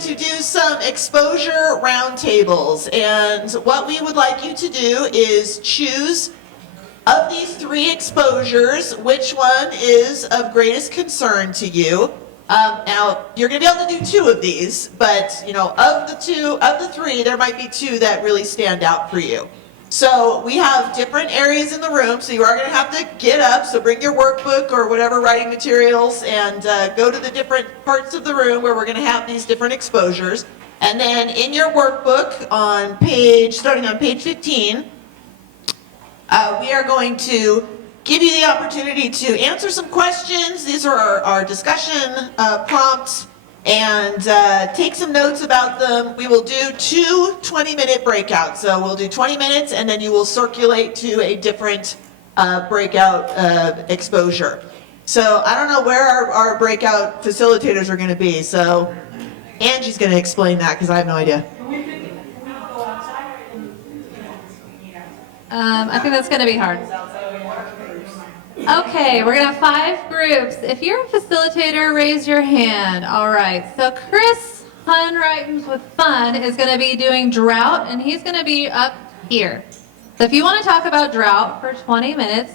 to do some exposure roundtables, and what we would like you to do is choose of these 3 exposures, which one is of greatest concern to you. Now, you're going to be able to do 2 of these, but of the 3, there might be 2 that really stand out for you. So we have different areas in the room, so you are going to have to get up, so bring your workbook or whatever writing materials and go to the different parts of the room where we're going to have these different exposures. And then in your workbook, starting on page 15, we are going to give you the opportunity to answer some questions. These are our discussion prompts, and take some notes about them. We will do 2 20-minute breakouts. So we'll do 20 minutes, and then you will circulate to a different breakout exposure. So I don't know where our breakout facilitators are going to be. So Angie's going to explain that because I have no idea. I think that's going to be hard. Okay, we're going to have 5 groups. If you're a facilitator, raise your hand. All right, so Chris Hunreitens with Fun is going to be doing drought, and he's going to be up here. So if you want to talk about drought for 20 minutes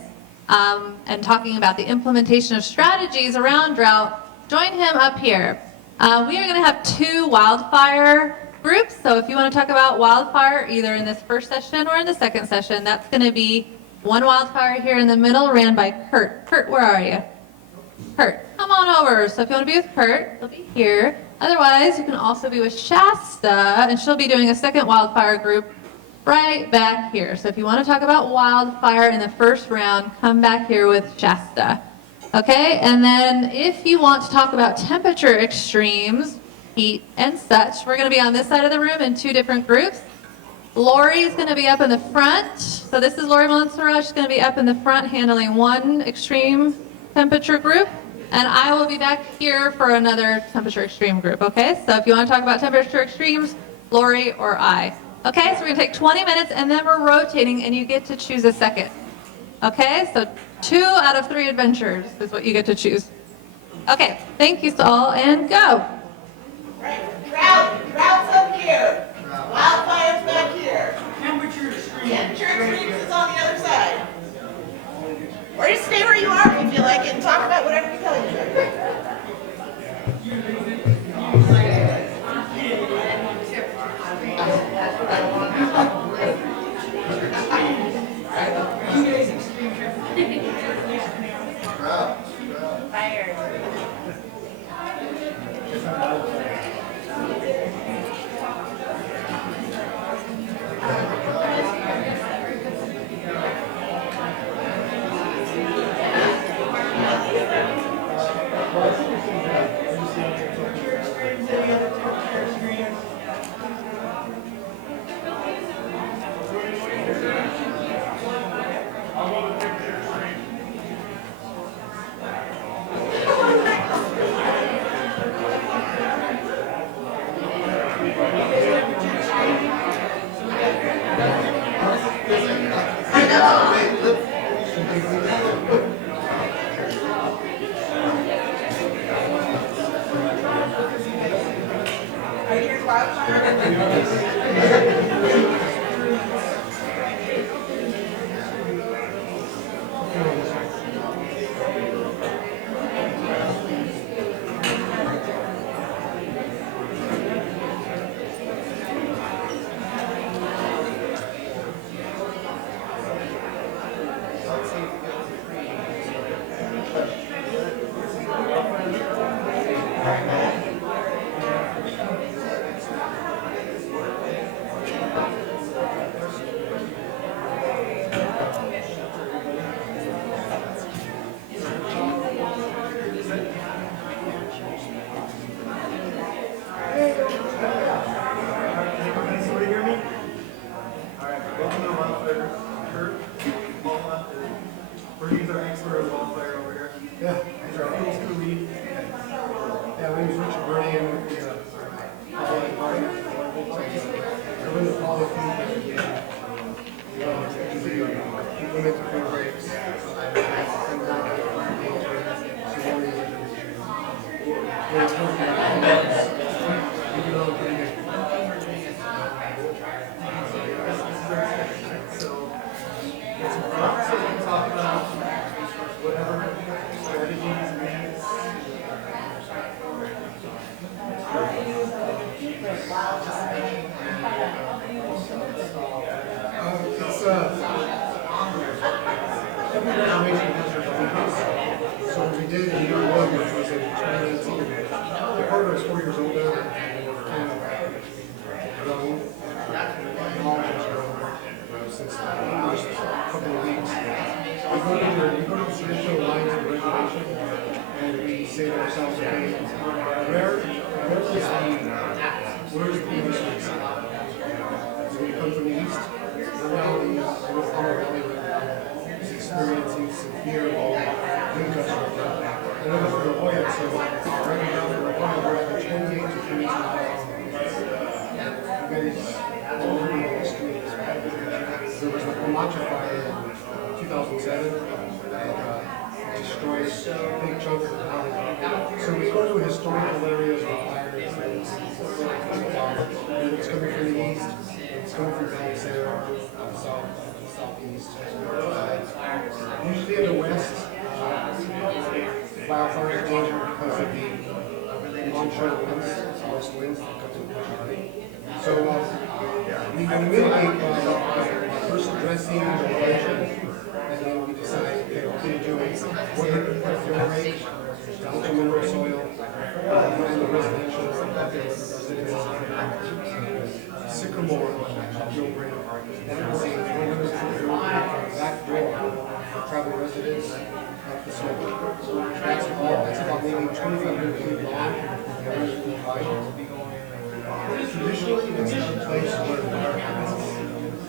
and talking about the implementation of strategies around drought, join him up here. We are going to have 2 wildfire groups, so if you want to talk about wildfire either in this first session or in the second session, that's going to be 1 wildfire here in the middle ran by Kurt. Kurt, where are you? Kurt, come on over. So if you want to be with Kurt, he'll be here. Otherwise, you can also be with Shasta, and she'll be doing a second wildfire group right back here. So if you want to talk about wildfire in the first round, come back here with Shasta. Okay, and then if you want to talk about temperature extremes, heat and such, we're going to be on this side of the room in 2 different groups. Lori's going to be up in the front. So this is Lori Montserrat. She's going to be up in the front handling 1 extreme temperature group. And I will be back here for another temperature extreme group, okay? So if you want to talk about temperature extremes, Lori or I. Okay, so we're going to take 20 minutes and then we're rotating and you get to choose a second. Okay, so 2 out of 3 adventures is what you get to choose. Okay, thank you all and go. Right, drought's up here. Wildfire's back here. Temperature extremes. Temperature extremes is on the other side. Or just stay where you are if you feel like it and talk about whatever you tell every graduation has their beliefs. So what we did in year one, which was in 2018, the partner was 4 years older, and kind of grown, knowledge has grown since the first couple of weeks. We go to the traditional lines of reservation, and we say to ourselves, okay, where's the industry side? So we come from the east, the valley, North Valley, is experiencing severe wind gusts right now. And then for La Jolla, so right now for La Jolla, we're at the 28 to 32 miles. You guys all know the history of this fire. There was the Comanche fire in 2007, and destroyed a big chunk of the valley. So we go to historical areas where fire is, and it's coming from the east, it's coming from Valley Center, southeast. Usually in the west, wildfire is danger because of the onshore winds, west winds that come to the valley. So we can mitigate by first addressing the relation, and then we decide, okay, what can you do? What fuel rate, down to mineral soil, and the residential sycamore fuel rate, and then see what is the fuel rate from back door for tribal residents up the slope. That's about maybe 2,500 feet long, and 100 feet wide. Traditionally, it's a place where the fire happens,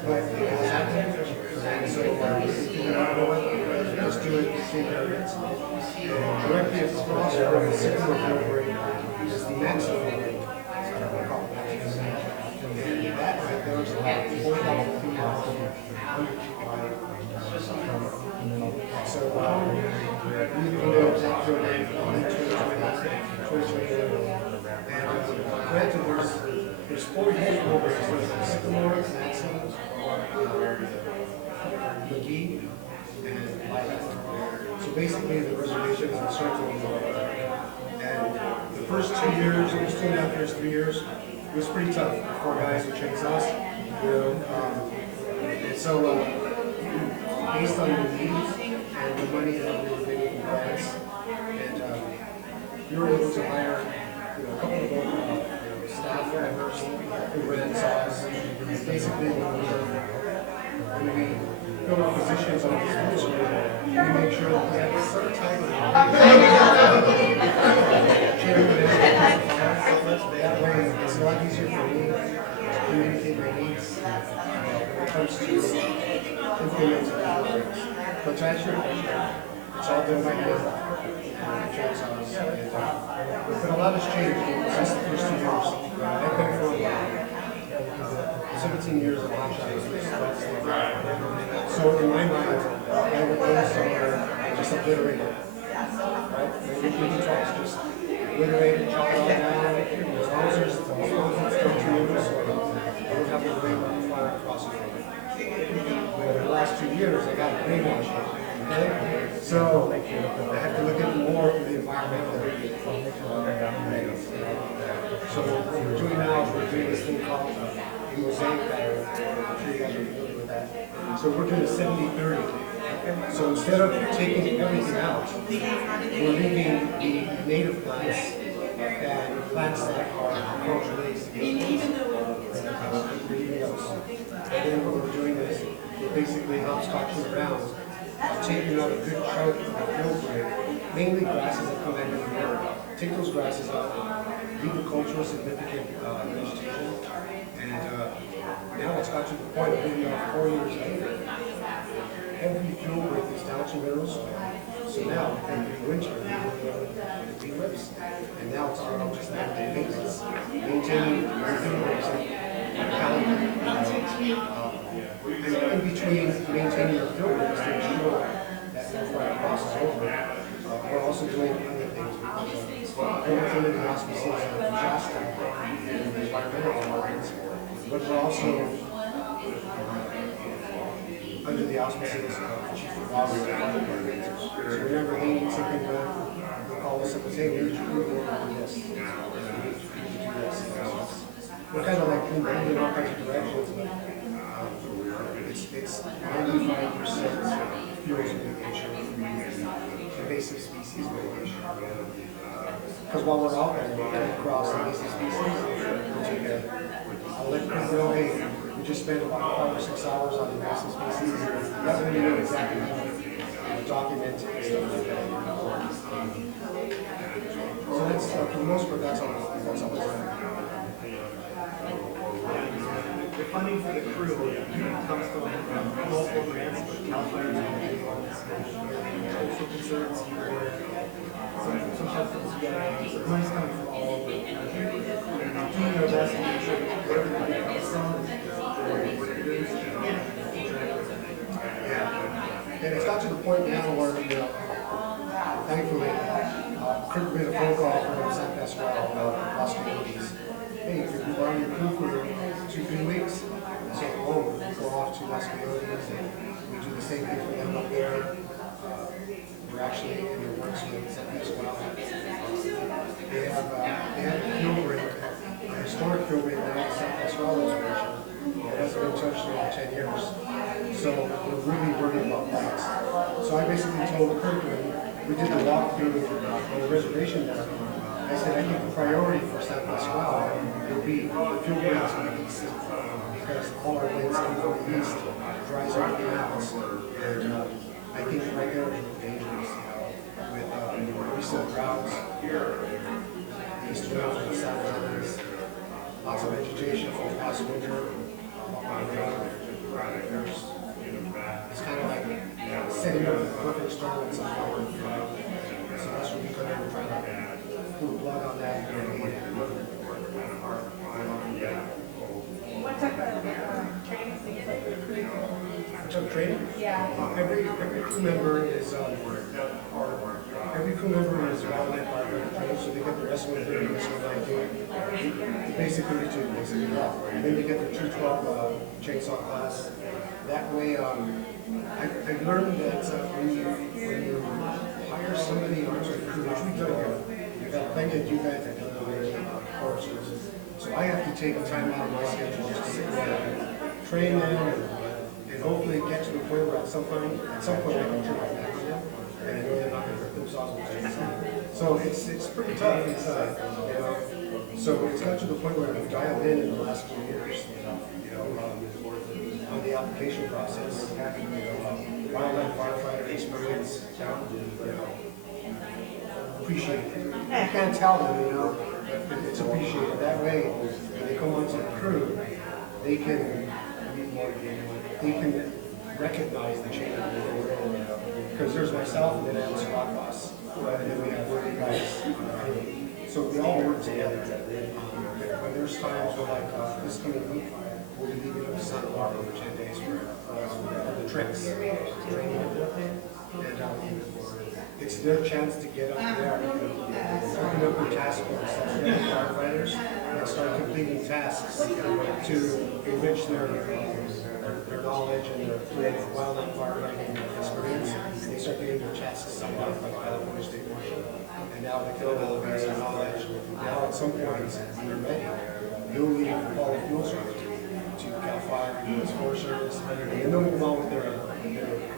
but it has happened. And so, you know what, just do it, take care of it. Directly across from the sycamore fuel rate is the maximum rate. And that right there is about 4,000 feet long, 100 feet wide. So, we know exactly what they've done in 2021. And granted, there's 4 years over there, so Sycamore, Maxine, McGee, and Light. So basically, the reservation is encircled. And the first 2 years, almost 2.5 years, 3 years, it was pretty tough. 4 guys would chase us, you know. And so, based on the needs and the money that we were getting from grants, and we were able to hire, you know, a couple of staff members who ran SAWS. Basically, when we fill our positions on this council, we make sure that we have some type of that way it's a lot easier for me to communicate my needs when it comes to implementing the programs. But to answer your question, it's all done by hand. But a lot has changed since the first 2 years. I've been for 17 years of hot shots. So in my mind, I would go somewhere and just obliterate it. Right? Maybe trucks just obliterate it, chop it all down. As long as it's still 2 years, I would have to worry about the fire across the road. But in the last 2 years, I got brainwashed. Okay? So I have to look at more of the environmental. So what we're doing now is we're doing this thing called mosaic pattern. I'm sure you guys are familiar with that. So we're doing a 70-30. So instead of taking everything out, we're leaving the native plants and plants that are culturally significant. And then what we're doing is we're basically hopscotching around, taking out a good chunk of the field grade, mainly grasses that come out of the air. Take those grasses out, leave the cultural significant vegetation, and now it's got to the point of maybe 4 years later, every fuel rate is down to mineral soil. So now, every winter, we lips, and now it's all just that maintenance, maintaining the fuel rates and in between maintaining the fuel rates to ensure that the fire crosses over. We're also doing other things. We're within the auspices of Shasta and the environmental departments, but we're also under the auspices of Chief of Officer. So whenever they need something done, they'll call us up and say, we need you to do this. We're kind of like moving in all kinds of directions, but it's 95% fuels mitigation, invasive species mitigation. Because while we're out there, we come across invasive species, I'll let people know, hey, we just spent about 5 or 6 hours on invasive species. That's when you know exactly how to document it and stuff like that. So that's, for the most part, that's all it's doing. The funding for the crew comes from multiple grants, but Cal Fire also concerns where sometimes the money's coming from all over. Doing our best to make sure that wherever the money comes from, Yeah. And it's got to the point now where, thankfully, Kurt made a phone call from San Pasquale, Los Coyotes. Hey, could you borrow your crew for 2-3 weeks? So, we go off to Los Coyotes and we do the same thing for them up there. We're actually in the works with San Pasquale. They have a fuel break, a historic fuel break now at San Pasquale reservation. It hasn't been touched in over 10 years. So we're really worried about that. So I basically told Kurt when we did the walkthrough on the reservation there, I said I think the priority for San Pasquale would be the fuel breaks in the east. Because all our winds come from the east, dries out the canals, and I think right there is dangerous, with recent droughts, the east winds and the south winds, lots of vegetation from the past winter. It's kind of like setting up the perfect storm at some point. So that's what we could have tried to pull the plug on that. What type of training things like the crew? Which I'm training? Yeah. Every crew member is wildlife firefighter trained, so they get their S130, S119, basically and then they get their 212 chainsaw class. That way, I've learned that when you hire somebody onto the crew, which we've done here, we've had plenty of you guys that have done their courses. So I have to take time out of my schedule just to sit there and train them and hopefully get to the point where at some point I can turn my back on them and I know they're not going to hurt themselves with chainsaw. So it's pretty tough. So it's got to the point where we've dialed in the last few years, on the application process, wildlife firefighter experience, appreciate it. You can't tell them, but it's appreciated. That way, when they come onto the crew, they can recognize the change. Because there's myself and then I have a squad boss, and then we have 40 guys. So we all work together. When there's times where this coming week, we'll be leaving up to Santa Barbara for 10 days for the tricks training. And it's their chance to get up there, open up their task force, firefighters, and start completing tasks to enrich their knowledge and their wildlife firefighting experience. They start getting their tasks somewhat like California State Marshal. And now they can elevate their knowledge. Now at some point, when they're ready, they'll leave the Paul Fuel Service to Cal Fire, U.S. Forest Service, and then they'll move on with their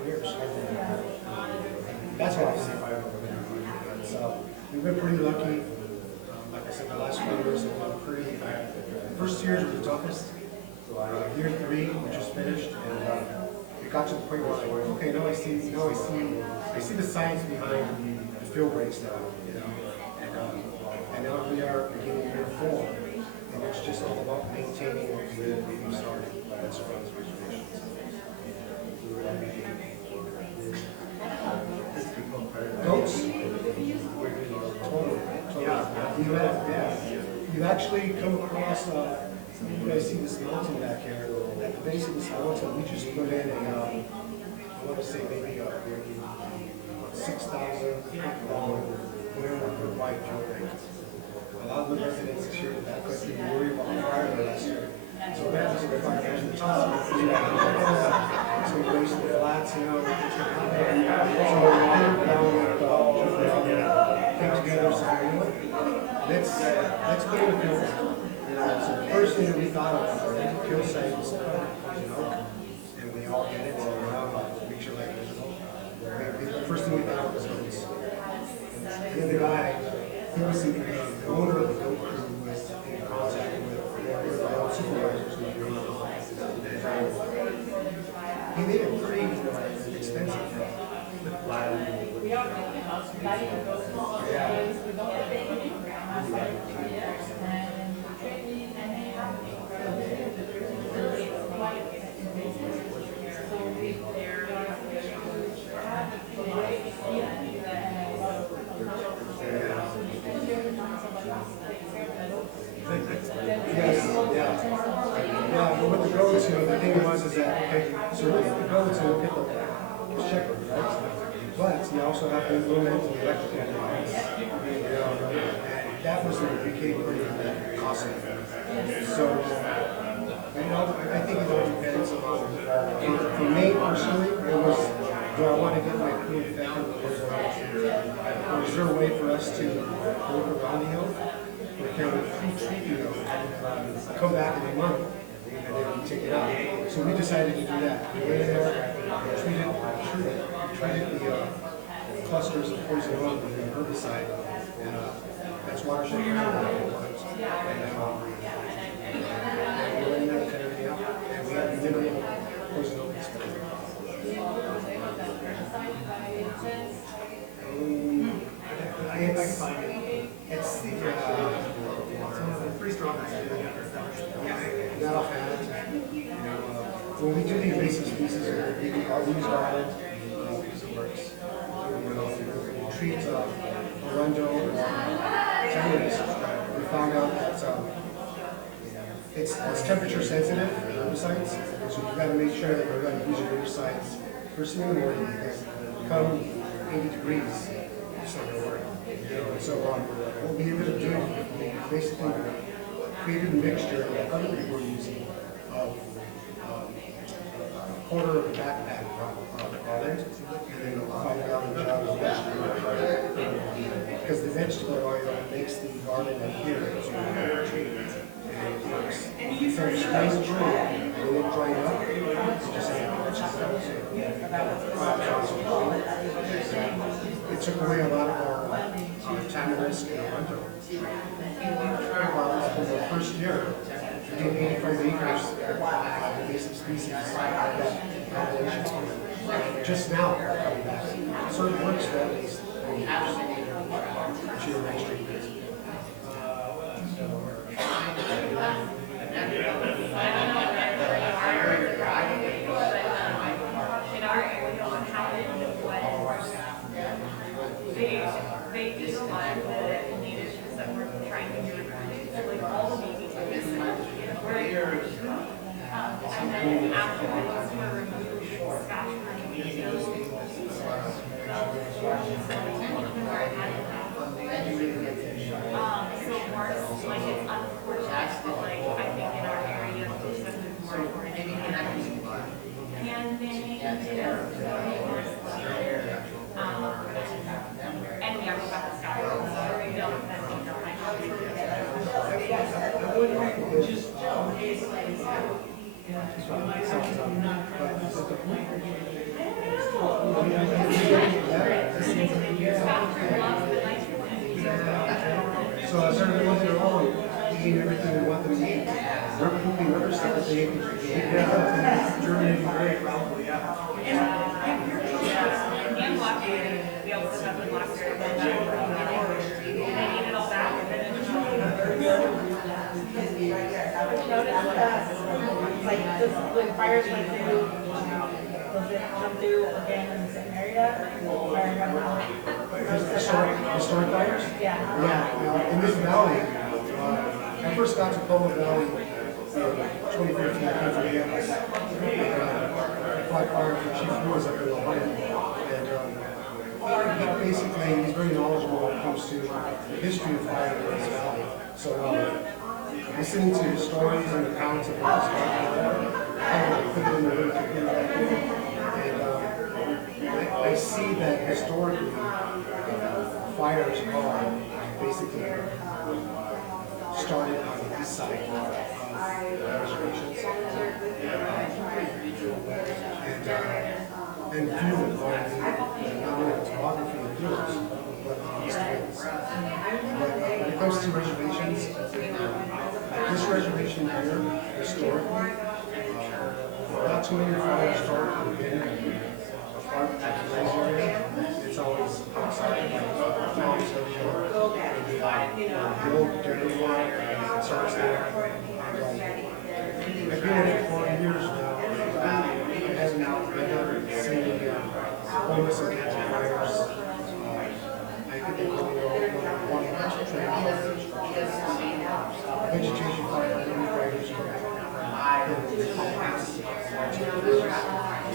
careers. That's what I see fire. So we've been pretty lucky. Like I said, the last 4 years have been pretty. The first 2 years were the toughest. Year 3, we just finished, and it got to the point where I went, okay, now I see the science behind the field breaks now, and now we are beginning year 4, and it's just all about maintaining what we started. That's from the reservations. Goats? Totally. You actually come across, you guys see this mountain back here. At the base of this mountain, we just put in I want to say maybe a 6,000 long, wide fuel break. A lot of the residents this year that couldn't even worry about fire last year. So that was the fire at the top. So we raised the flats, So we're came together, so let's put in a fuel break. So the first thing that we thought of was kill sites, and we all get it, make sure like, the first thing we thought was goats. The other guy, he was the owner of the goat crew was in contact with the old supervisors who were he made it pretty expensive. Yeah, but with the goats, the thing was is that, okay, so with the goats, you pick the shepherd, right? But you also have the implement the electrical lines, and that was when it became pretty costly. So, I think it all depends on, for me personally, it was, do I want to get my crew infected with or is there a way for us to work around the oath? Or can we pre-treat the oath, come back in a month, and then we take it out? So we decided to do that. We went in there, treated the clusters of poison oak with an herbicide, and that's watershed. And we went in there and cut everything out, and we had minimal poison oak exposure. I can find it. It's the, pretty strong. Yeah, not offhand. When we do the invasive species, we use garland, because it works. Treat Arundo or Chinese. We found out that it's temperature sensitive herbicides, so you've got to make sure that you're going to use your herbicides first thing in the morning, because come 80 degrees, it's not going to work. So what we ended up doing, we basically created a mixture that other people were using of a quarter of a backpack of garland, and then a 5 gallon jug of vegetable oil. Because the vegetable oil makes the garland adhere to the tree, and it works. So you spray the tree, and then it dries up, it's just it took away a lot of our contaminants in Arundo. For the first year, we did 85 acres of invasive species population. Just now, coming back. So it works for at least 3 years. Which is an extra year. In our area, what happened was they did a lot of the native issues that we're trying to do. So like all the babies were missing. And then after those were removed, Scotch removed those so Mark's, like, it's unfortunate, but like, I think in our area, there's something more important. And then, and we have got the sky, so we don't have to So I started going through all eating everything we want them to eat. We're pooping other stuff that they ate. Germinating great, probably, yeah. And blackberry, we also have the blackberry. They eat it all back and then it's like this, when fires went through, does it come through again in the same area? Historic fires? Yeah. Yeah, in this valley, I first got to Poma Valley in 2015, after the Andes. I fought fire for Chief Lewis up in Ohio. And he basically, he's very knowledgeable when it comes to the history of fire in this valley. So listening to the stories and accounts of what's going I put it in the little computer back there. And I see that historically, fires are basically started on the east side reservations. And view it on not only the topography of yours, but the east winds. But when it comes to reservations, this reservation here, historically, not too many fires start in a park at the raising area. It's always outside, like Tom's Hotel, the old dairy farm, it starts there. I've been in it for 4 years now. It hasn't never seen homeless and cancer fires. I think they really want to train vegetation fire, fires.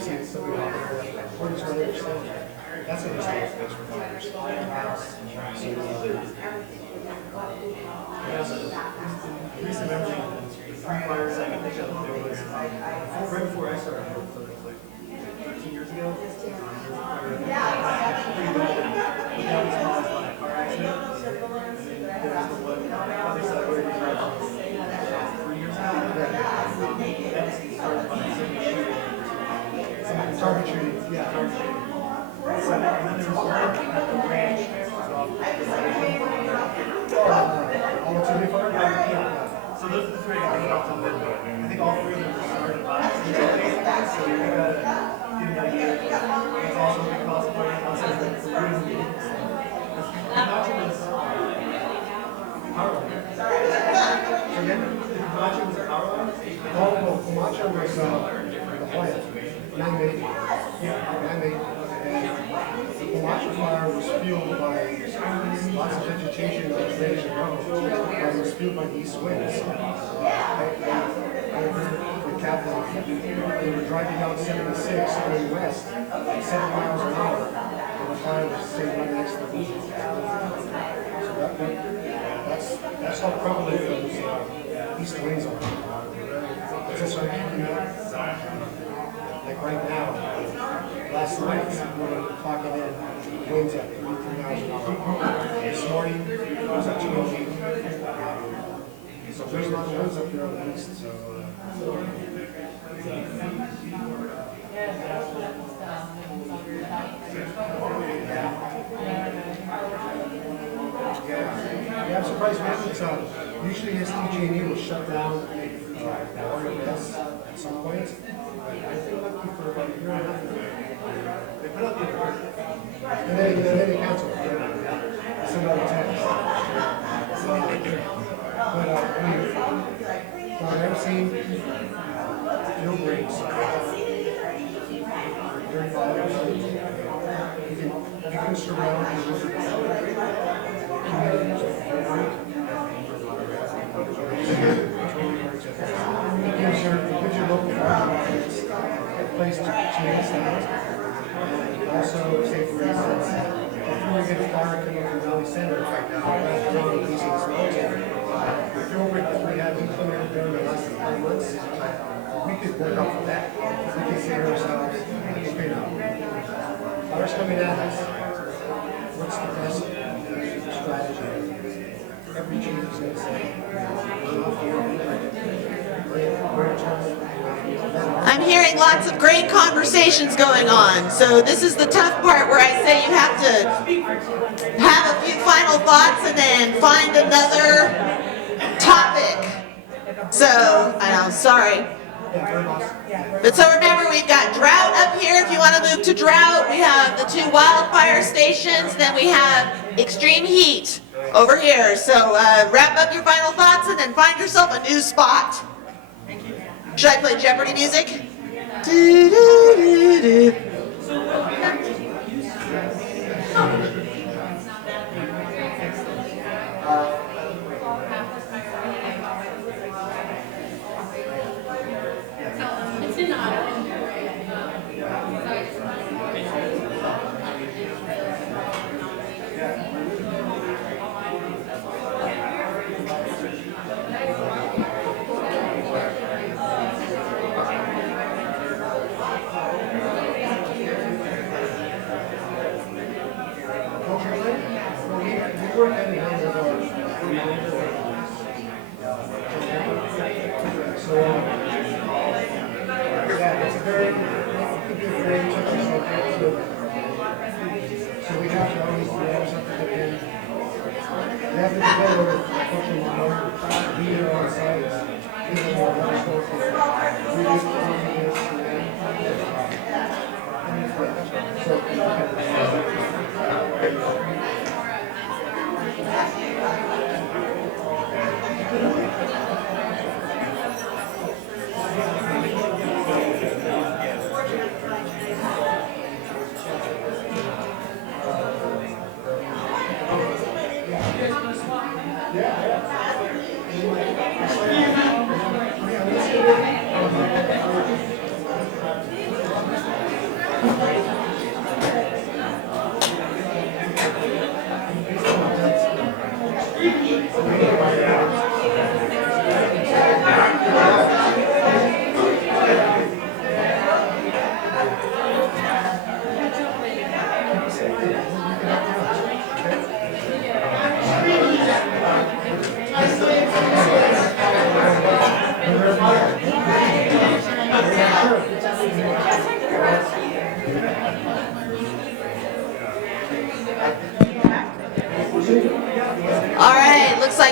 See somebody out there, what is really interesting? That's a historic place for fires. Recent memory, three fires I can think of, there was, right before I started, so it was like 13 years ago. Pretty bad. But that was caused by a car accident. And then there was the one on the other side where you drive 3 years ago. That was started by somebody shooting. Target shooting. Yeah, target shooting. So, and then there was one at the ranch. All the TV fire? Yeah. So those are the three I think off the list. I think all three of them were started by so you gotta get an idea. It's also a big cost of money. Also, the room is Nacho was power line. Again? Nacho was a power line? Oh, well, Camacho was the plant, man-made. Man-made. And the Camacho fire was fueled by lots of vegetation that was ready to go. And it was fueled by east winds. I heard the captain, they were driving down 76 going west, 7 miles an hour. And the fire was staying right next to them. So that's how prevalent those east winds are. It's just like, like right now, last night, we were clocking in winds at 33 miles an hour. This morning, it was at 28. So there's a lot of winds up there on the east. So, yeah, I'm surprised we haven't. Usually SDG&E will shut down RMS at some point. I've been lucky for about a year and a half now. They put out the alert. And then they cancel it. It's another text. But what I've seen, fuel breaks. During fires, you can surround and look at communities with fuel break. It gives your local fire departments a place to chase that. And also, say for instance, if you were to get a fire coming from Valley Center, the fuel break that we have implemented during the last 5 months, we could work off of that. We could say to ourselves, okay now, fire's coming at us. What's the best strategy? Every chief is going to say, I'm hearing lots of great conversations going on. So this is the tough part where I say you have to have a few final thoughts and then find another topic. So, I know, sorry. But so remember, we've got drought up here. If you want to move to drought, we have the 2 wildfire stations. Then we have extreme heat over here. So wrap up your final thoughts and then find yourself a new spot. Should I play Jeopardy music? Do, do, do, do.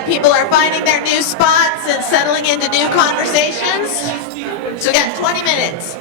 and people are finding their new spots and settling into new conversations. So we got 20 minutes.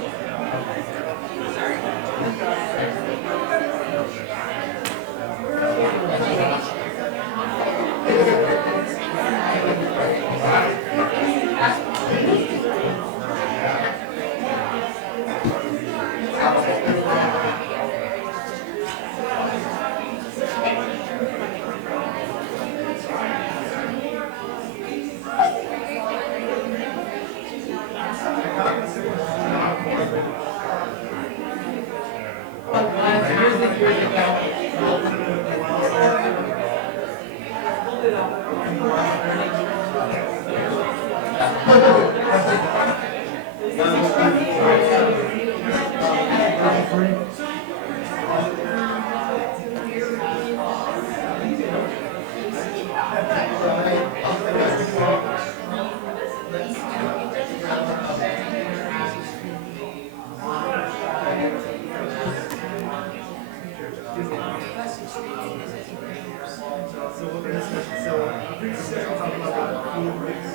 So what we're discussing, so the previous session talked about food breaks,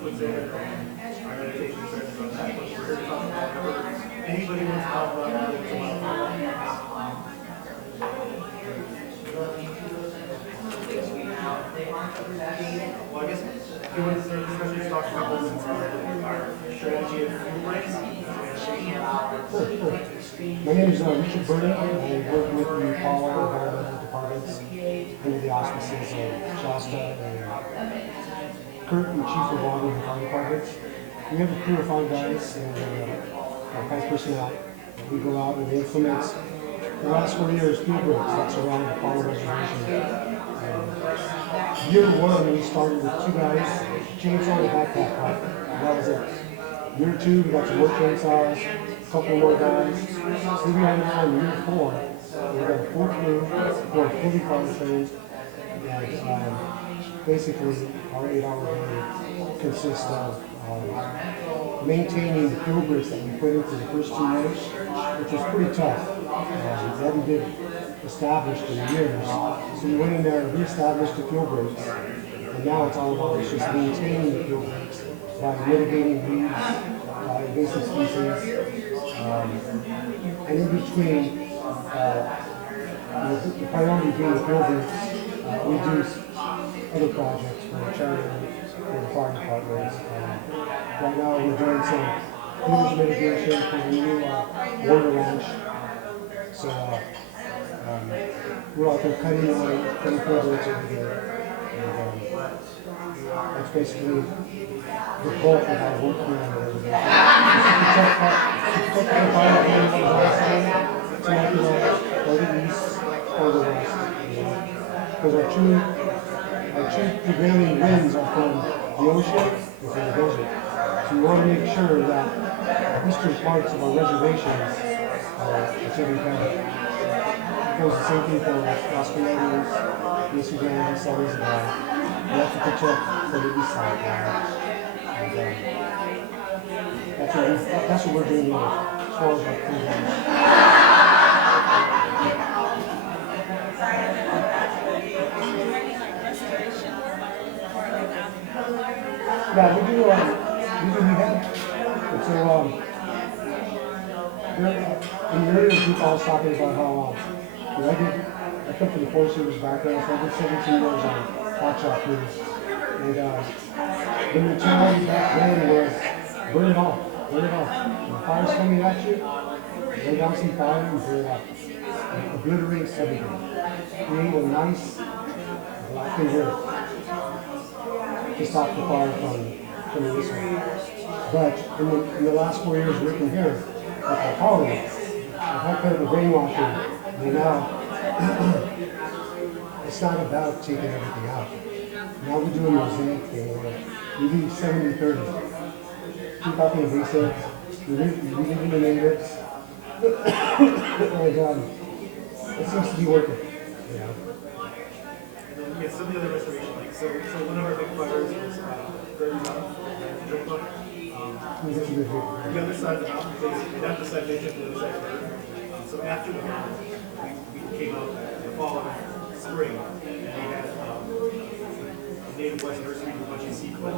food there, organization services on that, but we're here to talk about anybody wants to talk about well, I guess if you want to start the discussion, just talk about this our strategy of food breaks. My name is Richard Burney. I work with the Paul Environmental Departments under the auspices of Shasta and Kurt, the Chief of Water and Fire Departments. We have a crew of 5 guys and 5 personnel. We go out and implement the last 4 years field breaks that's around the Paul Reservation. Year 1 we started with 2 guys, chainsaw and backpack park. That was it. Year 2 we got some more chainsaws, a couple more guys. So we are now in year 4. We got a full crew, we're fully fire trained, and basically our 8-hour day consists of maintaining the field breaks that we put in for the first 2 years, which was pretty tough. We hadn't been established in years, so we went in there and re-established the field breaks, and now it's all about just maintaining the field breaks by mitigating weeds, invasive species, and in between, the priority being the field breaks, we do other projects for charity, for the fire departments. Right now we're doing some damage mitigation for the new water ranch. So we're out there cutting field breaks every day. And that's basically the bulk of our work here on the reservation. Protect the fire on the west side, or the east, or the west. Because our two prevailing winds are from the ocean and from the desert. So we want to make sure that eastern parts of our reservations are taken care of. It goes the same thing for Los Colones, Mesa Grande, San Isabel. We have to protect for the east side. And, that's what we're doing here, as far as our program. Yeah, we do rehab. And so, in the earlier group I was talking about how, I come from the Forest Service background, so I did 17 years on hot shot crews. And the mentality back then was, burn it off. When the fire's coming at you, lay down some fire and burn it off. Obliterate everything. Create a nice black and dirt to stop the fire from this one. But in the last 4 years working here with our colleagues, I've had kind of a brainwashing. And now, it's not about taking everything out. Now we're doing mosaic thing where we do 70-30. Keep out the invasives, we leave in the natives, and it seems to be working. You know? Yeah, some of the other restoration, like so one of our big fires was very young, the other side of the mountain, basically, not the side they took, the other side burned. So after the mountain, we came out the fall and spring, and we had native West nursery with a bunch of seed clip.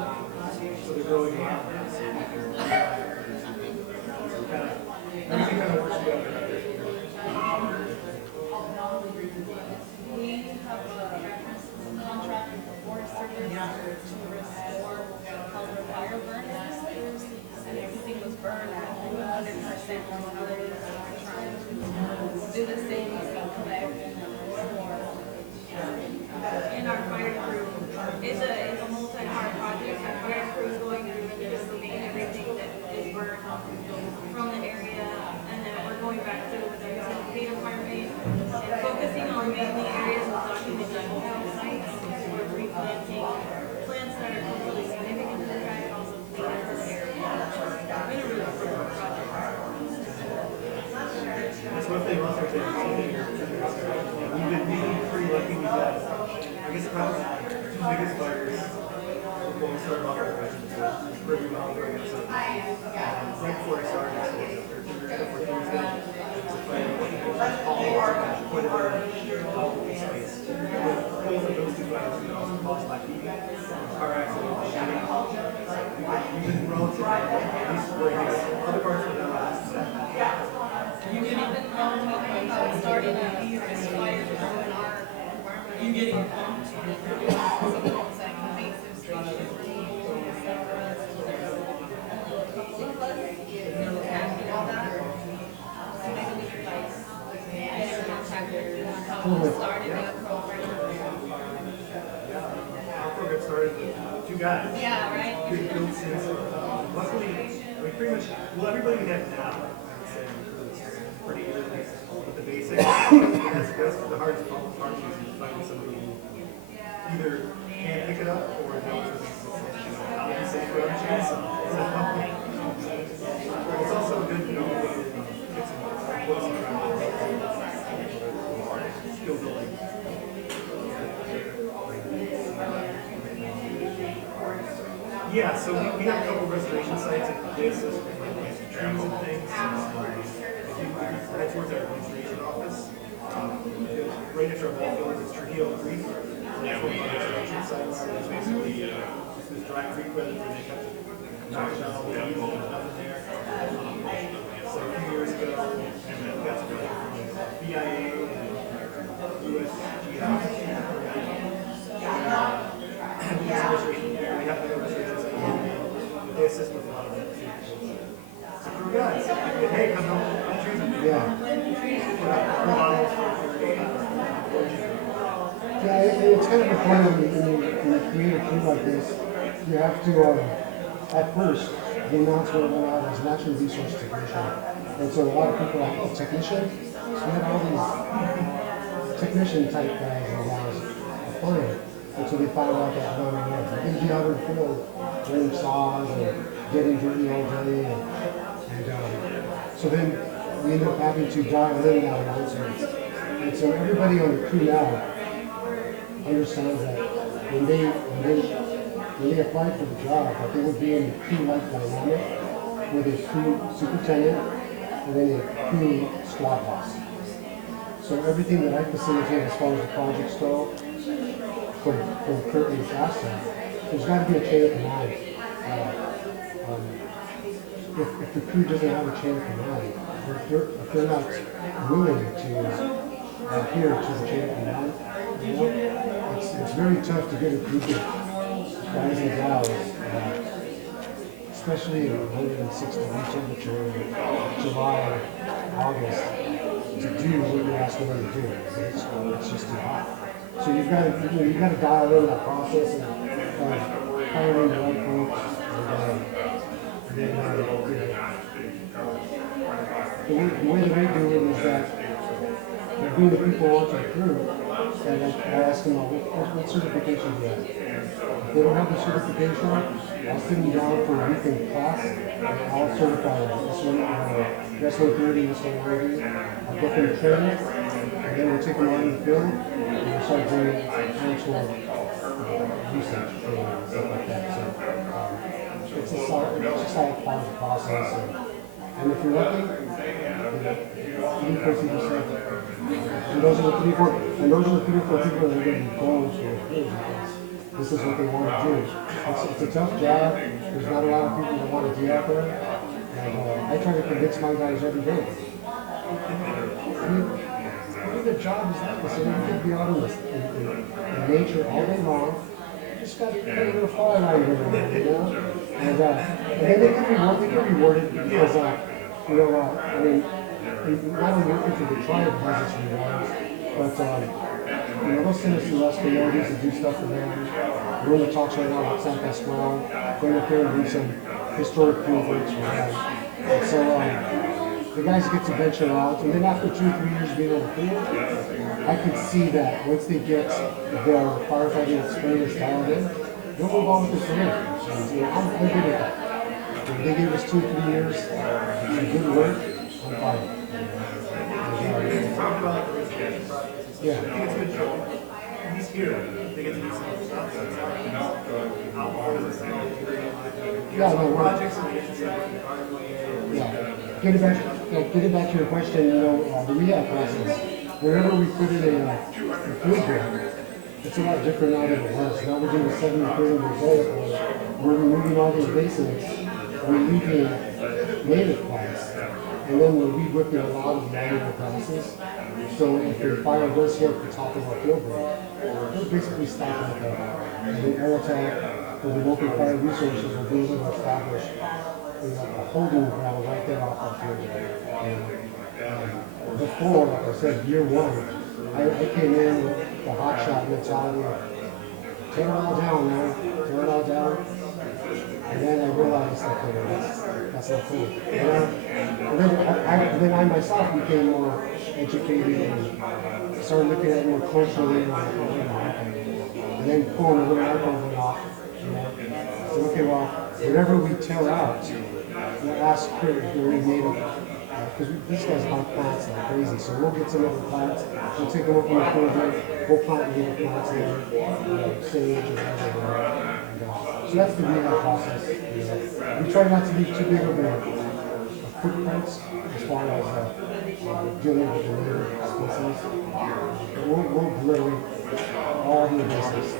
So they're growing a lot. Everything kind of works together. We have a contract with the Forest Service to restore Calder fire burn areas, and everything was burned 100% on how it is. We're trying to do the same as we collect and restore. And our fire crew is a multi-part project. Our fire crew is going through and removing everything that is burned from the area, and then we're going back through with our utility department and focusing on mainly areas of documented sites. We're replanting plants that are really significant to the track, also cleaning this area. It's been a really fun project. That's one thing also that we've been pretty lucky. We've got, I guess, probably two biggest fires before we started off our project. River Mountain, right before I started, so it was 2 years ago, 14 years ago. It was a fire that quite a bit of open space. Both of those two fires caused by car accident, shooting. We've been relatively, at least where it is. Other parts of the last. You can even talk about starting these fires in our environment. You getting pumped? Started that program. Our program started with 2 guys. Yeah, right. We've built since, luckily, I mean, pretty much, well, everybody we have now, I'd say, is pretty early with the basics. That's the hardest part is finding somebody who either can't pick it up or knows how to be safe for other kids. It's also good to know that it's close and skill building. Yeah, so we have a couple reservation sites at places with trees and things. That's towards our administration office. Right next to our ball field is Trujillo Creek. That's one of our reservation sites. It's basically this dry creek where they kept knocking down all the leaves and there's nothing there. So a few years ago, we got some help from BIA and USGS. We have to go reservations. They assist with a lot of that too. So for guys, hey, come help trees. Yeah. Yeah, it's kind of important when you create a team like this. You have to, at first, the announcement went out as natural resource technician. And so a lot of people are like, oh, technician? So we had all these technician type guys and gals applying. And so they found out that, no, they'd be out in the field laying saws and getting dirty all day. So then we ended up having to dial in that announcement. And so everybody on the crew now understands that when they applied for the job, that they would be in a crew-like dynamic with a crew superintendent and then a crew squad boss. So everything that I facilitate as far as the projects go, from Kurt and Shasta, there's got to be a chain of command. If the crew doesn't have a chain of command, if they're not willing to adhere to the chain of command, it's very tough to get a group of guys and gals, especially in 160 degree temperature in July, August, to do what you're asking them to do. It's just too hot. So you've got to dial in that process and hiring the right folks. The way that I do it is that I bring the people onto the crew and I ask them, what certification do you have? If they don't have the certification, I'll sit them down for a weekend class and I'll certify them. This one 30, this one 30. I'll get them trained and then we'll take them out in the field and we'll start doing actual research training and stuff like that. So it's just all part of the process. And if you're lucky, 3-4 people and those are the 3-4 people that are going to be going to the field. this is what they want to do. It's a tough job. There's not a lot of people that want to do out there. And I try to convince my guys every day. I mean, the job is like this. You can be out in nature all day long. You just got to put a little fire line here, you know? And then they can be rewarded because, I mean, not only working for the tribe has its rewards, but, they'll send us to Los Coyotes to do stuff for them. We're in the talks right now about San Pasquale, going up there and do some historic field works for them. And so, the guys get to venture out, and then after 2 or 3 years being on the field, I can see that once they get their firefighting experience dialed in, they'll move on with their career. And, I'm good at that. If they gave us 2 or 3 years, some good work, I'm fine. Talk about the restoration projects. Yeah. I think it's a good show. He's here. They get to do some Yeah, no, we're- projects and they get to see different environmental. Yeah. Getting back to your question, the rehab process, whenever we put in a field grant, it's a lot different now than it was. Now we're doing 70-30 mosaic, we're removing all the invasives, we're leaving native plants, and then we're re-whipping a lot of manual grasses. So if the fire does hit the top of our field grant, we're basically stopping it up. And then Aerotech, with the local fire resources, we're able to establish a holding ground right there off our field. And before, like I said, year one, I came in with the hot shot mentality of tear it all down, man, tear it all down. And then I realized that that's not cool. And then I myself became more educated and started looking at it more culturally. And then pulling a little microphone off. So, okay, well, whatever we tear out, we'll ask Kurt if they're native. Because these guys hunt plants like crazy. So we'll get some other plants, we'll take them up on the field, we'll plant native plants there, sage and whatever. So that's the rehab process. We try not to leave too big of a footprints as far as dealing with the native species. We'll literally all the invasives.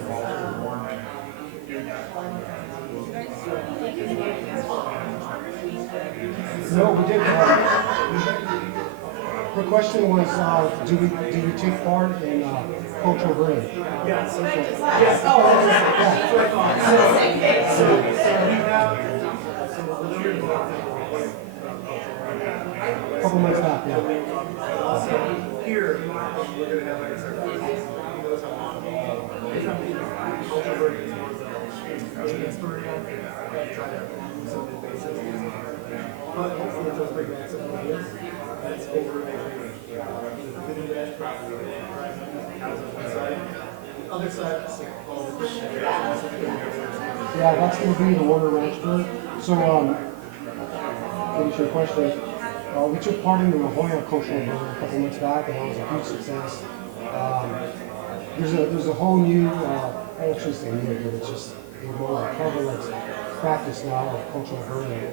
No, we did. The question was, do we take part in cultural burning? Yes. Yes. Oh, that's what I thought. So we have, so the year A couple months back, yeah. also here, we're going to have, like I said, he knows how it's not the cultural burden is more try to do some of the basics. But hopefully it does bring back some ideas. That's over the video dash has on one side. Other side, all the Christian Yeah, that's going to be the Warner Ranch Bird. So, to answer your question, we took part in the La Jolla Cultural Burn a couple months back, and that was a huge success. There's a whole new, I don't say new, but it's just a more prevalent practice now of cultural burning.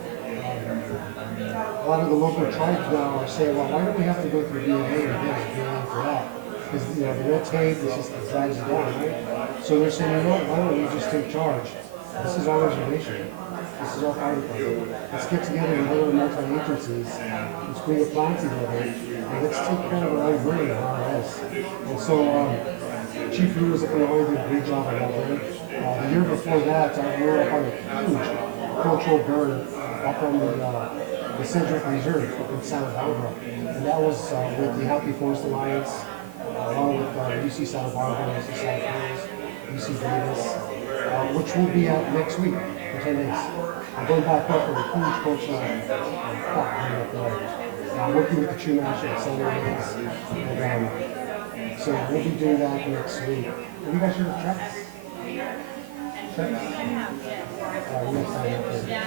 A lot of the local tribes now are saying, well, why do we have to go through DNA and get DNA for that? Because the red tape is just drags it down, right? So they're saying, you know what, why don't we just take charge? This is our reservation. This is our fire department. Let's get together with other multi-agencies. Let's bring a plan together, and let's take care of our own burning RS. And so Chief Lewis up in Illinois did a great job on that burn. The year before that, we were up on a huge cultural burn up on the Cedric Reserve up in Santa Barbara. And that was with the Healthy Forest Alliance, along with UC Santa Barbara, UC Santa Cruz, UC Davis, which will be out next week for 10 days. I'm going back up with a huge cultural park up there. Working with the Chumash and Saturdays. And so we'll be doing that next week. Have you guys heard of Treks? Treks?